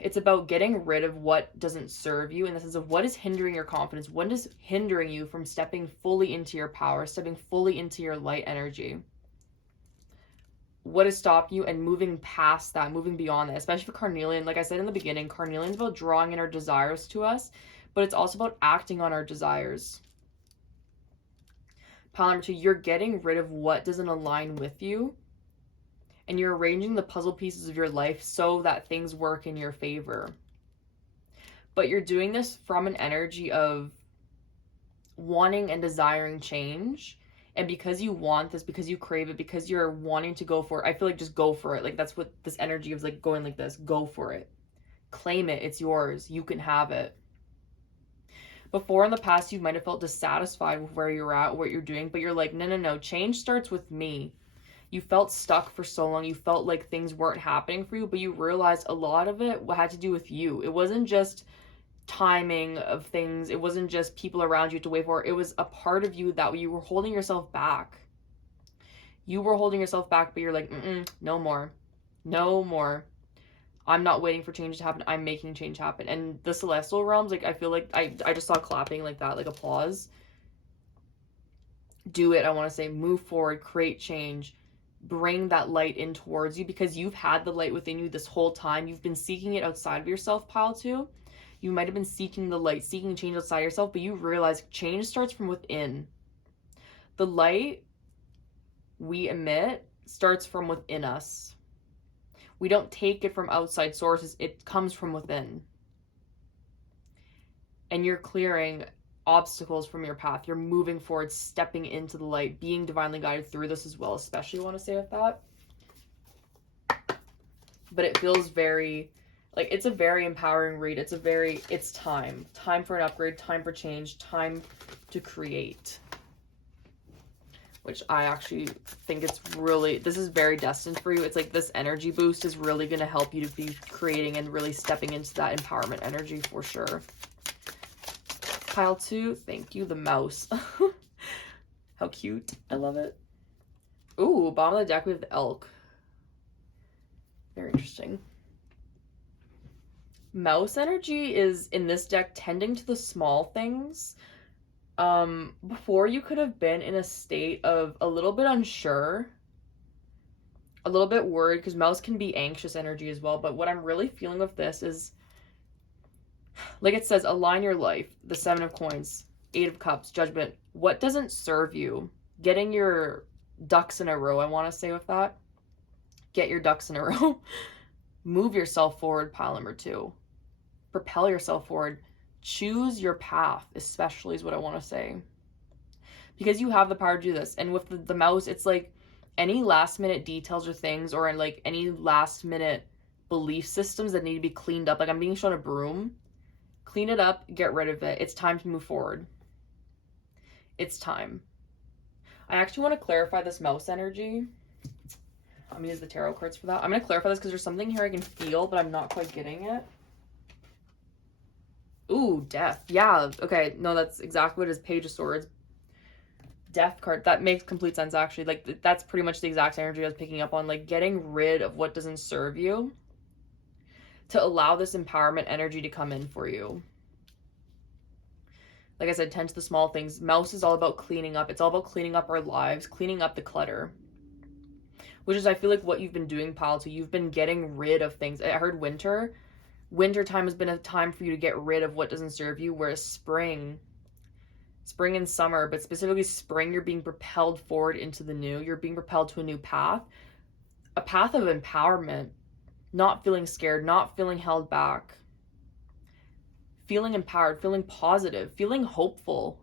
It's about getting rid of what doesn't serve you in the sense of what is hindering your confidence, what is hindering you from stepping fully into your power, stepping fully into your light energy. What is stopping you and moving past that, moving beyond that, especially for Carnelian. Like I said in the beginning, Carnelian's about drawing in our desires to us, but it's also about acting on our desires. Pile number 2, you're getting rid of what doesn't align with you, and you're arranging the puzzle pieces of your life so that things work in your favor. But you're doing this from an energy of wanting and desiring change. And because you want this, because you crave it, because you're wanting to go for it, I feel like just go for it. Like, that's what this energy of, like, going like this. Go for it. Claim it. It's yours. You can have it. Before in the past, you might have felt dissatisfied with where you're at, what you're doing, but you're like, no. Change starts with me. You felt stuck for so long. You felt like things weren't happening for you, but you realized a lot of it had to do with you. It wasn't just timing of things. It wasn't just people around you to wait for. It was a part of you that you were holding yourself back. You were holding yourself back, but you're like, no more. No more. I'm not waiting for change to happen. I'm making change happen. And the celestial realms, like, I feel like I just saw clapping like that, like applause. Do it. I want to say move forward, create change, bring that light in towards you, because you've had the light within you this whole time. You've been seeking it outside of yourself, pile 2. You might have been seeking the light, seeking change outside yourself, but you realize change starts from within. The light we emit starts from within us. We don't take it from outside sources. It comes from within. And you're clearing obstacles from your path. You're moving forward, stepping into the light, being divinely guided through this as well, especially want to say with that. But it feels very, like, it's a very empowering read. It's time. Time for an upgrade, time for change, time to create. Which I actually think it's really, this is very destined for you. It's like this energy boost is really going to help you to be creating and really stepping into that empowerment energy for sure. Pile 2, thank you, the mouse. How cute. I love it. Ooh, bottom of the deck we have the elk. Very interesting. Mouse energy is, in this deck, tending to the small things. Before you could have been in a state of a little bit unsure, a little bit worried, because mouse can be anxious energy as well. But what I'm really feeling with this is, like it says, align your life, the 7 of Coins, 8 of Cups, Judgment. What doesn't serve you? Getting your ducks in a row, I want to say with that. Get your ducks in a row. Move yourself forward, pile number 2. Propel yourself forward. Choose your path, especially, is what I want to say. Because you have the power to do this. And with the mouse, it's like any last minute details or things, or like any last minute belief systems that need to be cleaned up. Like, I'm being shown a broom. Clean it up, get rid of it. It's time to move forward. It's time. I actually want to clarify this mouse energy. I'm gonna use the tarot cards for that. I'm gonna clarify this because there's something here I can feel, but I'm not quite getting it. Ooh, death. Yeah, okay. No, that's exactly what it is. Page of Swords. Death card. That makes complete sense, actually. Like, that's pretty much the exact energy I was picking up on. Like, getting rid of what doesn't serve you to allow this empowerment energy to come in for you. Like I said, tend to the small things. Mouse is all about cleaning up. It's all about cleaning up our lives, cleaning up the clutter. Which is, I feel like, what you've been doing, pal. So you've been getting rid of things. I heard winter. Winter time has been a time for you to get rid of what doesn't serve you, whereas spring and summer, but specifically spring, you're being propelled forward into the new. You're being propelled to a new path. A path of empowerment. Not feeling scared, not feeling held back. Feeling empowered, feeling positive, feeling hopeful.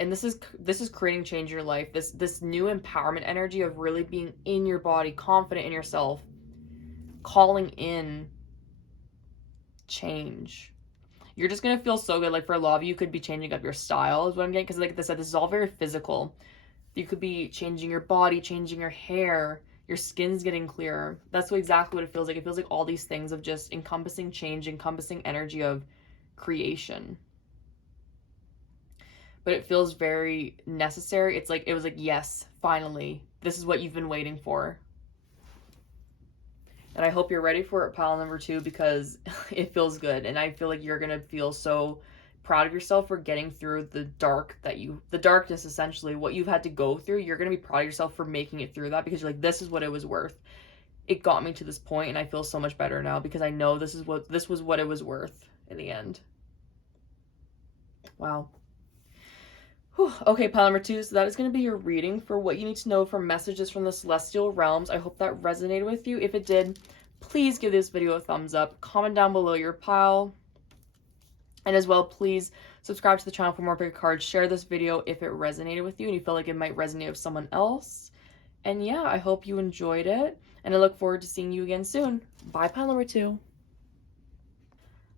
And this is creating change in your life. This new empowerment energy of really being in your body, confident in yourself, calling in change. You're just gonna feel so good. Like, for a lot of you, could be changing up your style is what I'm getting, because like I said, this is all very physical. You could be changing your body, changing your hair, your skin's getting clearer. That's exactly what it feels like. It feels like all these things of just encompassing change, encompassing energy of creation. But it feels very necessary. It's like, it was like, yes, finally, this is what you've been waiting for. And I hope you're ready for it, pile number 2, because it feels good. And I feel like you're gonna feel so proud of yourself for getting through the darkness, essentially, what you've had to go through. You're gonna be proud of yourself for making it through that, because you're like, this is what it was worth. It got me to this point, and I feel so much better now because I know this was what it was worth in the end. Wow. Whew. Okay, pile number 2. So that is going to be your reading for what you need to know from messages from the celestial realms. I hope that resonated with you. If it did, please give this video a thumbs up. Comment down below your pile. And as well, please subscribe to the channel for more pick cards. Share this video if it resonated with you and you feel like it might resonate with someone else. And yeah, I hope you enjoyed it. And I look forward to seeing you again soon. Bye, pile number 2.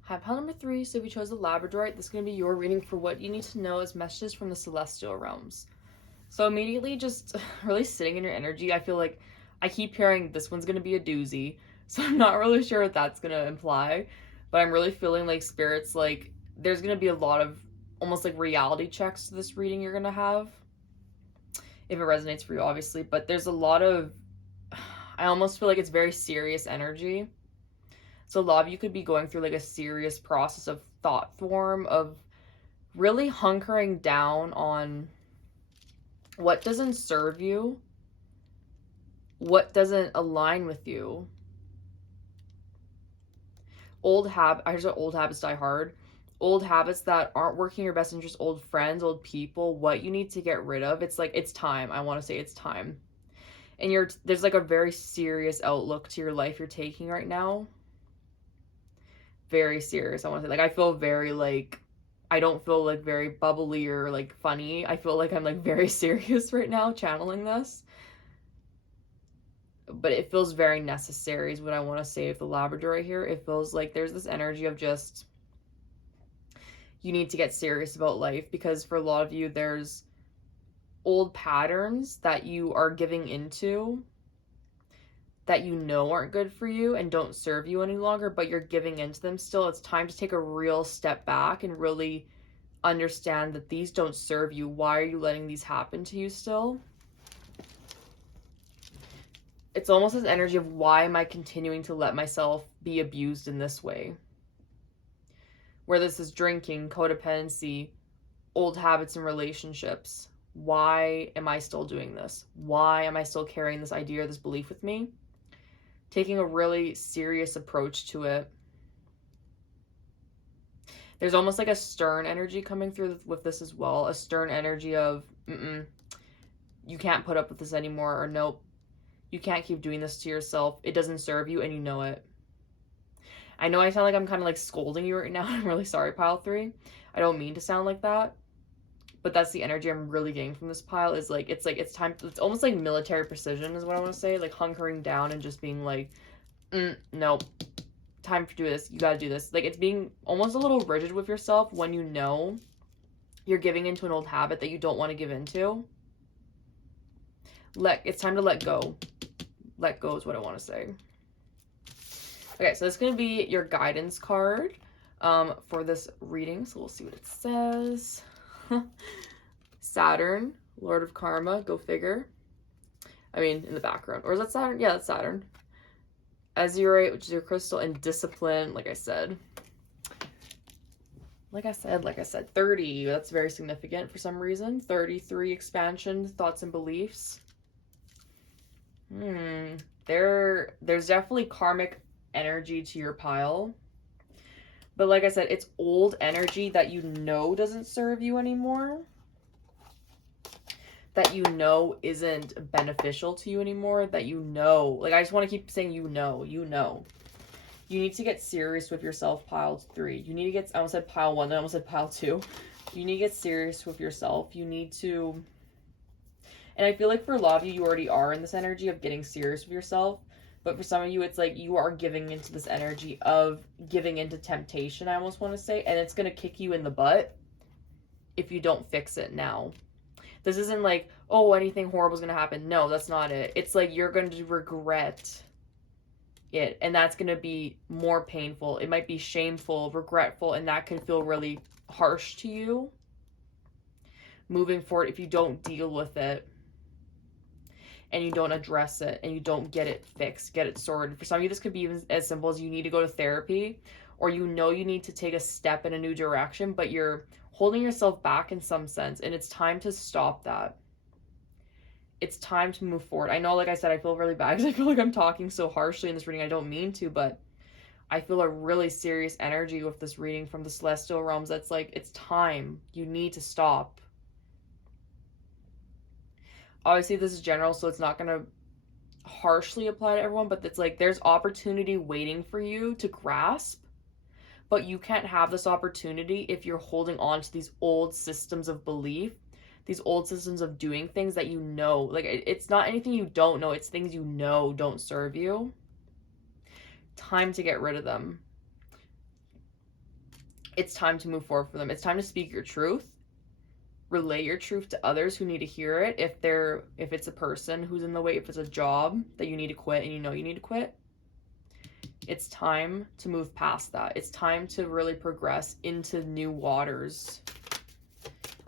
Hi, pile number 3. So if you chose the Labradorite, this is going to be your reading for what you need to know as messages from the celestial realms. So immediately, just really sitting in your energy, I feel like I keep hearing this one's going to be a doozy. So I'm not really sure what that's going to imply. But I'm really feeling like Spirit's like, there's going to be a lot of almost like reality checks to this reading you're going to have. If it resonates for you, obviously. But there's a lot of, I almost feel like it's very serious energy. So a lot of you could be going through like a serious process of thought form, of really hunkering down on what doesn't serve you, what doesn't align with you. Old habits die hard. Old habits that aren't working in your best interest, old friends, old people, what you need to get rid of. It's like, it's time. I want to say it's time. And there's like a very serious outlook to your life you're taking right now. Very serious. I want to say, like, I feel very like, I don't feel like very bubbly or like funny. I feel like I'm like very serious right now channeling this. But it feels very necessary is what I want to say with the Labrador right here. It feels like there's this energy of just, you need to get serious about life, because for a lot of you, there's old patterns that you are giving into that you know aren't good for you and don't serve you any longer, but you're giving into them still. It's time to take a real step back and really understand that these don't serve you. Why are you letting these happen to you still? It's almost this energy of, why am I continuing to let myself be abused in this way? Where this is drinking, codependency, old habits in relationships. Why am I still doing this? Why am I still carrying this idea or this belief with me? Taking a really serious approach to it. There's almost like a stern energy coming through with this as well. A stern energy of, you can't put up with this anymore, or nope, you can't keep doing this to yourself. It doesn't serve you and you know it. I know I sound like I'm kind of like scolding you right now. I'm really sorry, pile 3. I don't mean to sound like that. But that's the energy I'm really getting from this pile, is like, it's time, it's almost like military precision is what I want to say, like hunkering down and just being like, nope, time to do this, you gotta do this. Like, it's being almost a little rigid with yourself when you know you're giving into an old habit that you don't want to give into. It's time to let go. Let go is what I want to say. Okay, so that's going to be your guidance card for this reading. So we'll see what it says. Saturn, Lord of Karma, go figure. I mean, in the background. Or is that Saturn? Yeah, that's Saturn. Azurite, which is your crystal, and discipline, like I said. Like I said, 30, that's very significant for some reason. 33, expansion, thoughts and beliefs. There's definitely karmic energy to your pile. But like I said, it's old energy that you know doesn't serve you anymore. That you know isn't beneficial to you anymore. That you know. Like, I just want to keep saying you know. You know. You need to get serious with yourself, pile 3. You need to get, I almost said pile 1, then I almost said pile 2. You need to get serious with yourself. You need to, and I feel like for a lot of you, you already are in this energy of getting serious with yourself. But for some of you, it's like you are giving into this energy of giving into temptation, I almost want to say. And it's going to kick you in the butt if you don't fix it now. This isn't like, oh, anything horrible is going to happen. No, that's not it. It's like you're going to regret it, and that's going to be more painful. It might be shameful, regretful, and that can feel really harsh to you moving forward if you don't deal with it and you don't address it and you don't get it fixed, get it sorted. For some of you, this could be even as simple as you need to go to therapy, or you know you need to take a step in a new direction, but you're holding yourself back in some sense, and it's time to stop that. It's time to move forward. I know, like I said, I feel really bad because I feel like I'm talking so harshly in this reading. I don't mean to, but I feel a really serious energy with this reading from the celestial realms that's like, it's time. You need to stop. Obviously, this is general, so it's not going to harshly apply to everyone, but it's like there's opportunity waiting for you to grasp, but you can't have this opportunity if you're holding on to these old systems of belief, these old systems of doing things that you know. Like, it's not anything you don't know, it's things you know don't serve you. Time to get rid of them. It's time to move forward for them. It's time to speak your truth. Relay your truth to others who need to hear it. If it's a person who's in the way, if it's a job that you need to quit and you know you need to quit, it's time to move past that. It's time to really progress into new waters.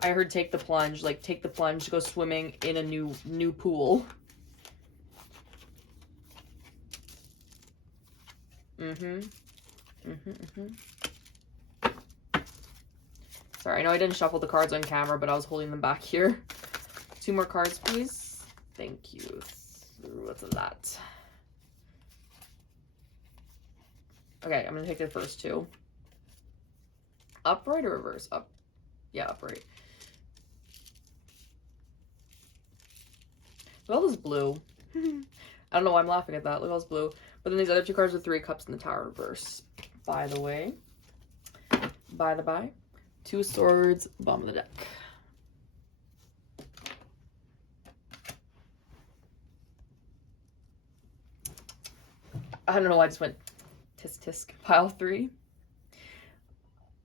I heard take the plunge, like take the plunge, go swimming in a new pool. Sorry, I know I didn't shuffle the cards on camera, but I was holding them back here. 2 more cards, please. Thank you. What's that? Okay, I'm gonna take the first 2. Upright or reverse? Up. Yeah, upright. Look at all this blue. I don't know why I'm laughing at that. Look at all this blue. But then these other 2 cards are 3 cups in the tower reverse. By the way. By the by. 2 swords, bottom of the deck. I don't know why I just went tisk tisk. Pile 3.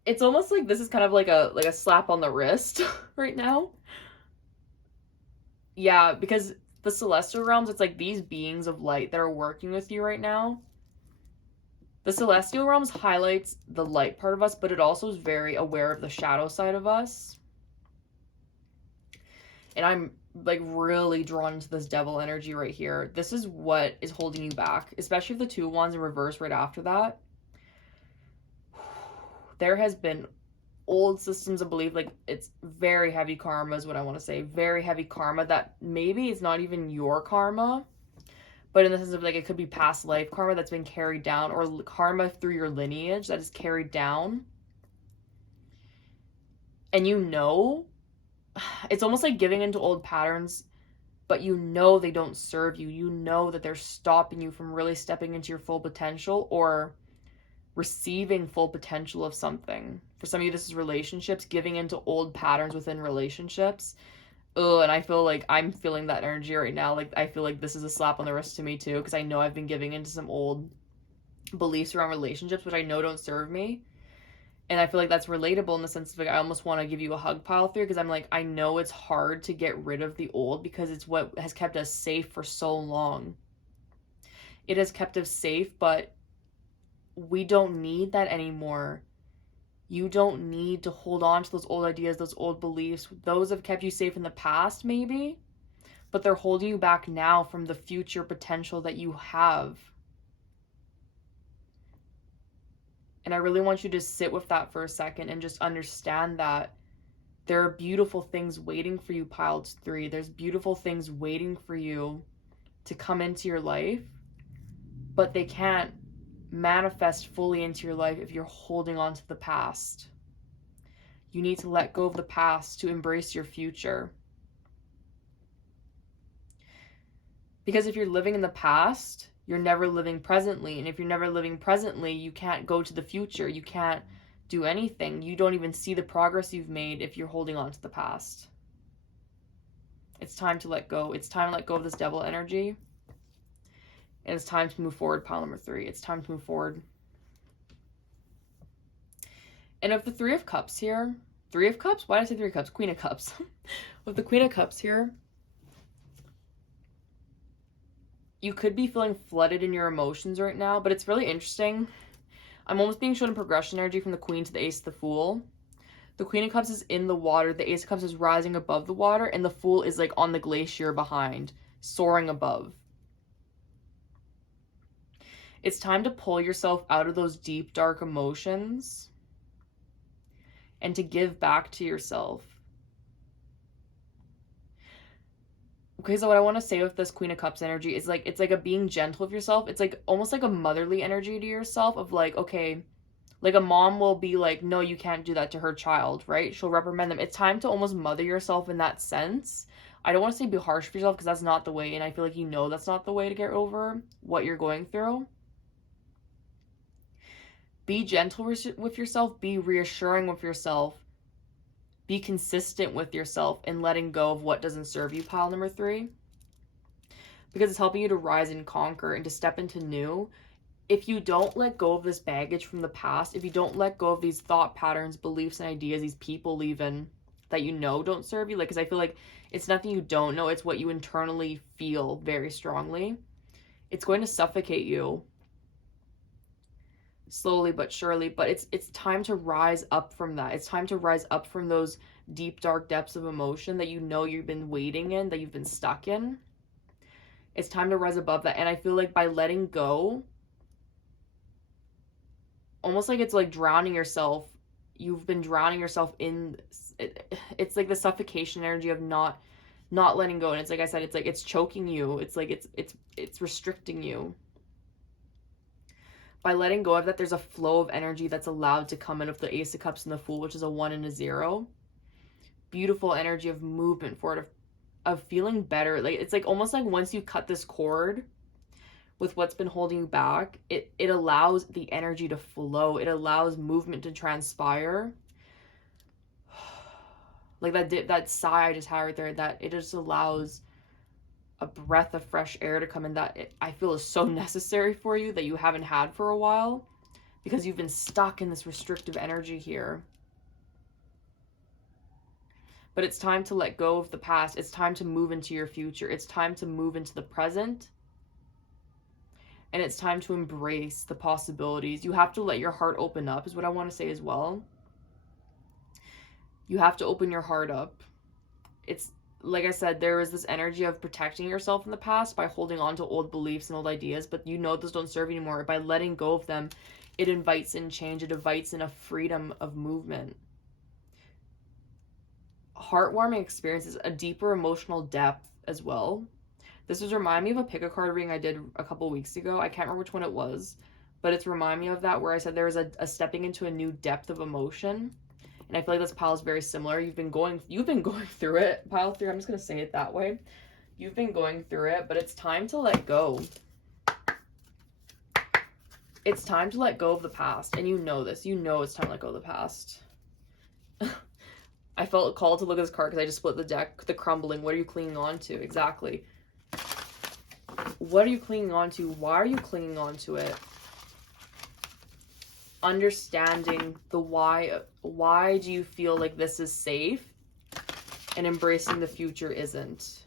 It's almost like this is kind of like a slap on the wrist right now. Yeah, because the celestial realms, it's like these beings of light that are working with you right now. The celestial realms highlights the light part of us, but it also is very aware of the shadow side of us. And I'm like really drawn into this devil energy right here. This is what is holding you back, especially if the 2 wands in reverse right after that. There has been old systems of belief, like it's very heavy karma is what I want to say. Very heavy karma that maybe it's not even your karma, but in the sense of like it could be past life karma that's been carried down, or karma through your lineage that is carried down. And you know, it's almost like giving into old patterns, but you know they don't serve you. You know that they're stopping you from really stepping into your full potential or receiving full potential of something. For some of you, this is relationships, giving into old patterns within relationships. Oh, and I feel like I'm feeling that energy right now. Like, I feel like this is a slap on the wrist to me too, because I know I've been giving into some old beliefs around relationships, which I know don't serve me. And I feel like that's relatable in the sense of like, I almost want to give you a hug, pile 3, because I'm like, I know it's hard to get rid of the old because it's what has kept us safe for so long. It has kept us safe, but we don't need that anymore. You don't need to hold on to those old ideas, those old beliefs. Those have kept you safe in the past, maybe, but they're holding you back now from the future potential that you have. And I really want you to sit with that for a second and just understand that there are beautiful things waiting for you, piled 3. There's beautiful things waiting for you to come into your life, but they can't manifest fully into your life if you're holding on to the past. You need to let go of the past to embrace your future. Because if you're living in the past, you're never living presently. And if you're never living presently, you can't go to the future. You can't do anything. You don't even see the progress you've made if you're holding on to the past. It's time to let go. It's time to let go of this devil energy. And it's time to move forward, pile number 3. It's time to move forward. And of the 3 of Cups here, 3 of Cups? Why did I say 3 of Cups? Queen of Cups. With the Queen of Cups here, you could be feeling flooded in your emotions right now, but it's really interesting. I'm almost being shown a progression energy from the Queen to the Ace of the Fool. The Queen of Cups is in the water, the Ace of Cups is rising above the water, and the Fool is like on the glacier behind, soaring above. It's time to pull yourself out of those deep, dark emotions and to give back to yourself. Okay, so what I want to say with this Queen of Cups energy is like, it's like a being gentle with yourself. It's like almost like a motherly energy to yourself of like, okay, like a mom will be like, no, you can't do that to her child, right? She'll reprimand them. It's time to almost mother yourself in that sense. I don't want to say be harsh with yourself because that's not the way. And I feel like you know that's not the way to get over what you're going through. Be gentle with yourself. Be reassuring with yourself. Be consistent with yourself in letting go of what doesn't serve you, pile number 3. Because it's helping you to rise and conquer and to step into new. If you don't let go of this baggage from the past, if you don't let go of these thought patterns, beliefs, and ideas, these people even that you know don't serve you, like, because I feel like it's nothing you don't know, it's what you internally feel very strongly. It's going to suffocate you. Slowly but surely, but it's time to rise up from that. It's time to rise up from those deep, dark depths of emotion that you know you've been waiting in, that you've been stuck in. It's time to rise above that. And I feel like by letting go, almost like it's like drowning yourself. You've been drowning yourself in, it's like the suffocation energy of not letting go. And it's like I said, it's like it's choking you. It's like it's restricting you. By letting go of that, there's a flow of energy that's allowed to come in with the Ace of Cups and the Fool, which is a 1 and a 0. Beautiful energy of movement forward, of feeling better. Like, it's like almost like once you cut this cord with what's been holding you back, it allows the energy to flow. It allows movement to transpire. Like that sigh I just had right there, that it just allows a breath of fresh air to come in that I feel is so necessary for you, that you haven't had for a while, because you've been stuck in this restrictive energy here. But it's time to let go of the past. It's time to move into your future. It's time to move into the present. And it's time to embrace the possibilities. You have to let your heart open up, is what I want to say as well. You have to open your heart up. It's like I said, there is this energy of protecting yourself in the past by holding on to old beliefs and old ideas, but you know those don't serve you anymore. By letting go of them, it invites in change. It invites in a freedom of movement. Heartwarming experiences, a deeper emotional depth as well. This was remind me of a pick-a-card reading I did a couple weeks ago. I can't remember which one it was, but it's remind me of that, where I said there was a stepping into a new depth of emotion. And I feel like this pile is very similar. You've been going through it. Pile 3, I'm just going to say it that way. You've been going through it, but it's time to let go. It's time to let go of the past. And you know this. You know it's time to let go of the past. I felt called to look at this card because I just split the deck. The crumbling. What are you clinging on to? Exactly. What are you clinging on to? Why are you clinging on to it? understanding the why. Why do you feel like this is safe and embracing the future isn't?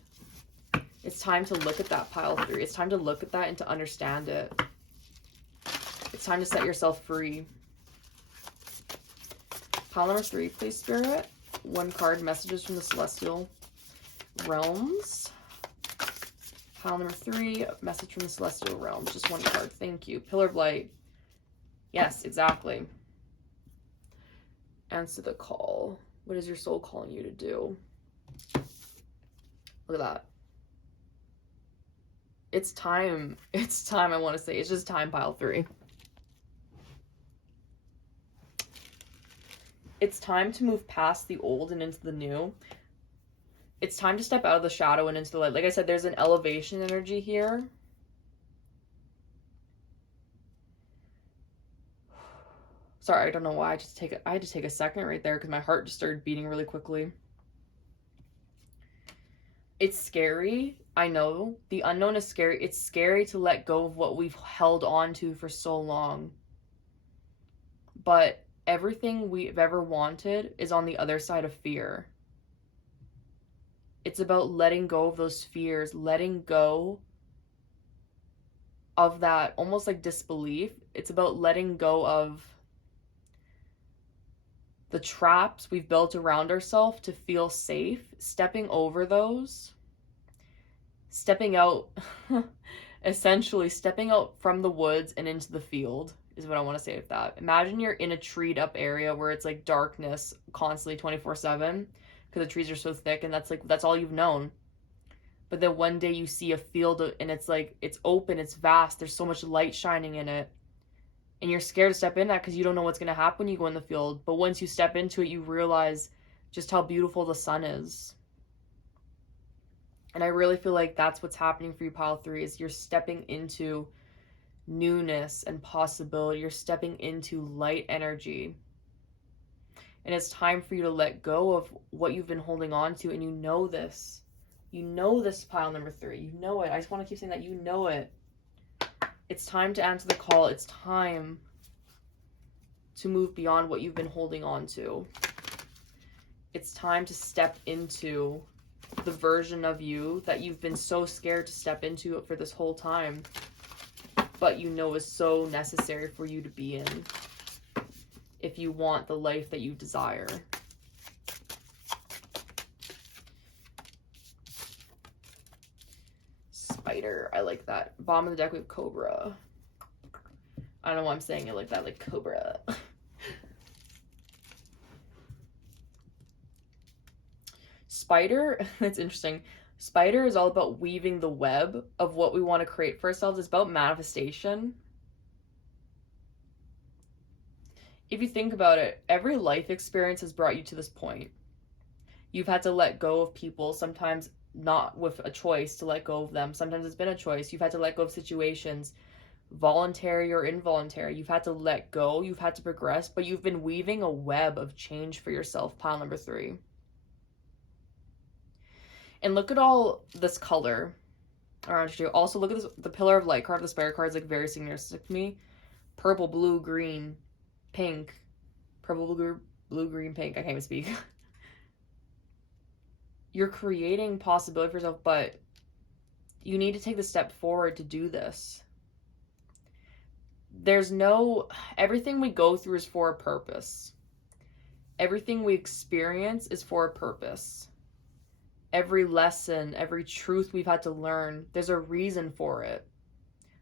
It's time to look at that, pile 3. It's time to look at that and to understand it. It's time to set yourself free. Pile number 3, please, Spirit. 1 card, messages from the celestial realms. Pile number 3, message from the celestial realms. Just 1 card. Thank you. Pillar of light. Yes, exactly. Answer the call. What is your soul calling you to do? Look at that. It's time. It's time, I want to say. It's just time, pile 3. It's time to move past the old and into the new. It's time to step out of the shadow and into the light. Like I said, there's an elevation energy here. Sorry, I don't know why. I had to take a second right there because my heart just started beating really quickly. It's scary. I know. The unknown is scary. It's scary to let go of what we've held on to for so long. But everything we've ever wanted is on the other side of fear. It's about letting go of those fears, letting go of that almost like disbelief. It's about letting go of the traps we've built around ourselves to feel safe, stepping over those, stepping out, essentially stepping out from the woods and into the field is what I want to say with that. Imagine you're in a treed up area where it's like darkness constantly 24/7 because the trees are so thick and that's all you've known. But then one day you see a field and it's like, it's open, it's vast, there's so much light shining in it. And you're scared to step in that because you don't know what's going to happen when you go in the field. But once you step into it, you realize just how beautiful the sun is. And I really feel like that's what's happening for you, pile 3, is you're stepping into newness and possibility. You're stepping into light energy. And it's time for you to let go of what you've been holding on to. And you know this. You know this, pile number 3. You know it. I just want to keep saying that. You know it. It's time to answer the call. It's time to move beyond what you've been holding on to. It's time to step into the version of you that you've been so scared to step into for this whole time, but you know is so necessary for you to be in if you want the life that you desire. Spider, I like that. Bottom of the deck with Cobra. I don't know why I'm saying it like that, like Cobra. Spider, it's interesting. Spider is all about weaving the web of what we want to create for ourselves. It's about manifestation. If you think about it, every life experience has brought you to this point. You've had to let go of people, sometimes not with a choice to let go of them. Sometimes it's been a choice. You've had to let go of situations, voluntary or involuntary. You've had to let go. You've had to progress, but you've been weaving a web of change for yourself, pile number 3. And look at all this color around you. Also, look at this, the Pillar of Light card, the Spider card is like very significant to me. Purple, blue, green, pink. Purple, blue, green, pink. I can't even speak. You're creating possibility for yourself, but you need to take the step forward to do this. Everything we go through is for a purpose. Everything we experience is for a purpose. Every lesson, every truth we've had to learn, there's a reason for it.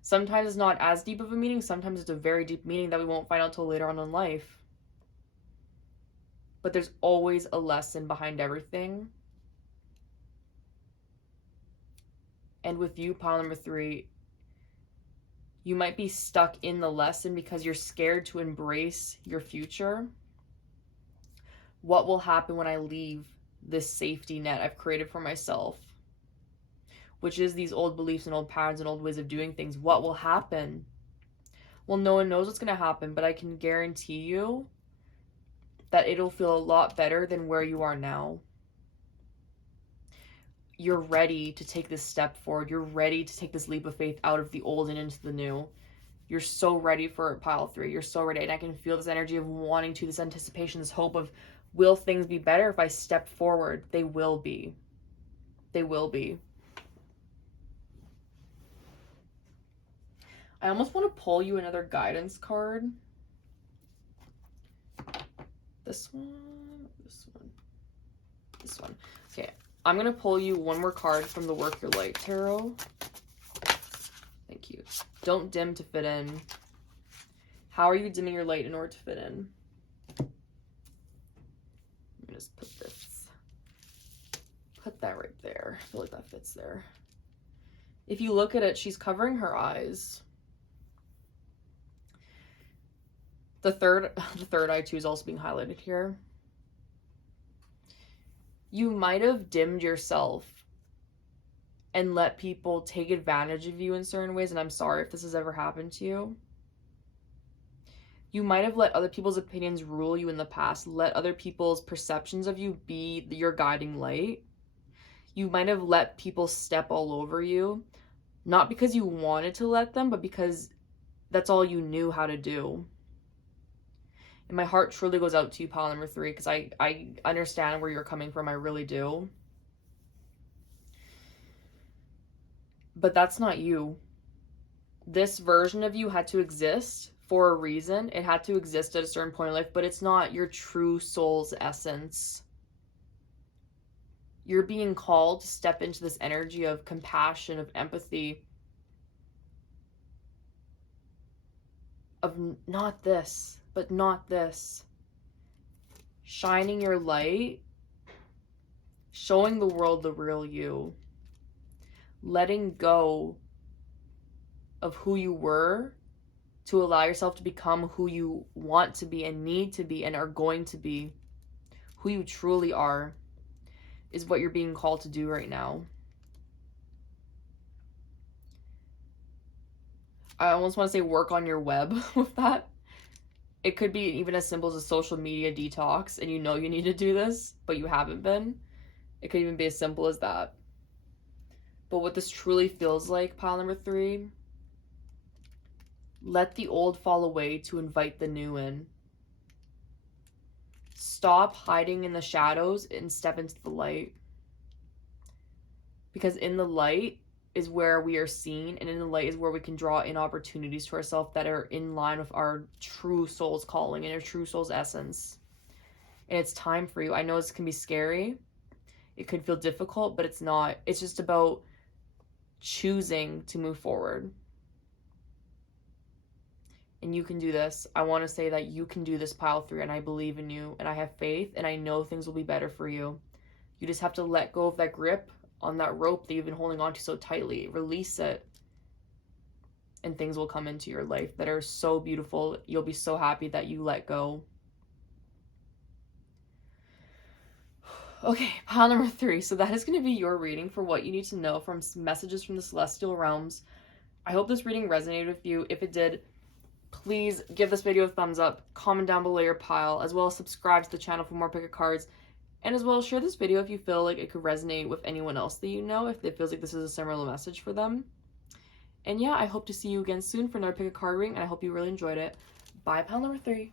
Sometimes it's not as deep of a meaning, sometimes it's a very deep meaning that we won't find out till later on in life. But there's always a lesson behind everything. And with you, pile number 3, you might be stuck in the lesson because you're scared to embrace your future. What will happen when I leave this safety net I've created for myself? Which is these old beliefs and old patterns and old ways of doing things. What will happen? Well, no one knows what's going to happen, but I can guarantee you that it'll feel a lot better than where you are now. You're ready to take this step forward. You're ready to take this leap of faith out of the old and into the new. You're so ready for pile 3. You're so ready. And I can feel this energy of wanting to, this anticipation, this hope of, will things be better if I step forward? They will be. They will be. I almost want to pull you another guidance card. This one, this one, this one. Okay, I'm going to pull you one more card from the Work Your Light Tarot. Thank you. Don't dim to fit in. How are you dimming your light in order to fit in? Let me just put this. Put that right there. I feel like that fits there. If you look at it, she's covering her eyes. The third eye too is also being highlighted here. You might have dimmed yourself and let people take advantage of you in certain ways, and I'm sorry if this has ever happened to you. You might have let other people's opinions rule you in the past, let other people's perceptions of you be your guiding light. You might have let people step all over you, not because you wanted to let them, but because that's all you knew how to do. And my heart truly goes out to you, pile number 3, because I understand where you're coming from. I really do. But that's not you. This version of you had to exist for a reason. It had to exist at a certain point in life, but it's not your true soul's essence. You're being called to step into this energy of compassion, of empathy, of not this, but not this. Shining your light, showing the world the real you, letting go of who you were to allow yourself to become who you want to be and need to be and are going to be. Who you truly are is what you're being called to do right now. I almost want to say work on your web with that. It could be even as simple as a social media detox, and you know you need to do this, but you haven't been. It could even be as simple as that. But what this truly feels like, pile number 3, let the old fall away to invite the new in. Stop hiding in the shadows and step into the light. Because in the light is where we are seen, and in the light is where we can draw in opportunities to ourselves that are in line with our true soul's calling and our true soul's essence. And it's time for you. I know this can be scary. It could feel difficult, but it's not. It's just about choosing to move forward. And you can do this. I want to say that you can do this, pile 3, and I believe in you, and I have faith, and I know things will be better for you. You just have to let go of that grip on that rope that you've been holding on to so tightly. Release it, and things will come into your life that are so beautiful. You'll be so happy that you let go. Okay, pile number 3. So that is going to be your reading for what you need to know from messages from the celestial realms. I hope this reading resonated with you. If it did, please give this video a thumbs up, comment down below your pile, as well as subscribe to the channel for more pick a cards. And as well, share this video if you feel like it could resonate with anyone else that you know, if it feels like this is a similar message for them. And yeah, I hope to see you again soon for another pick a card reading, and I hope you really enjoyed it. Bye, pile number 3.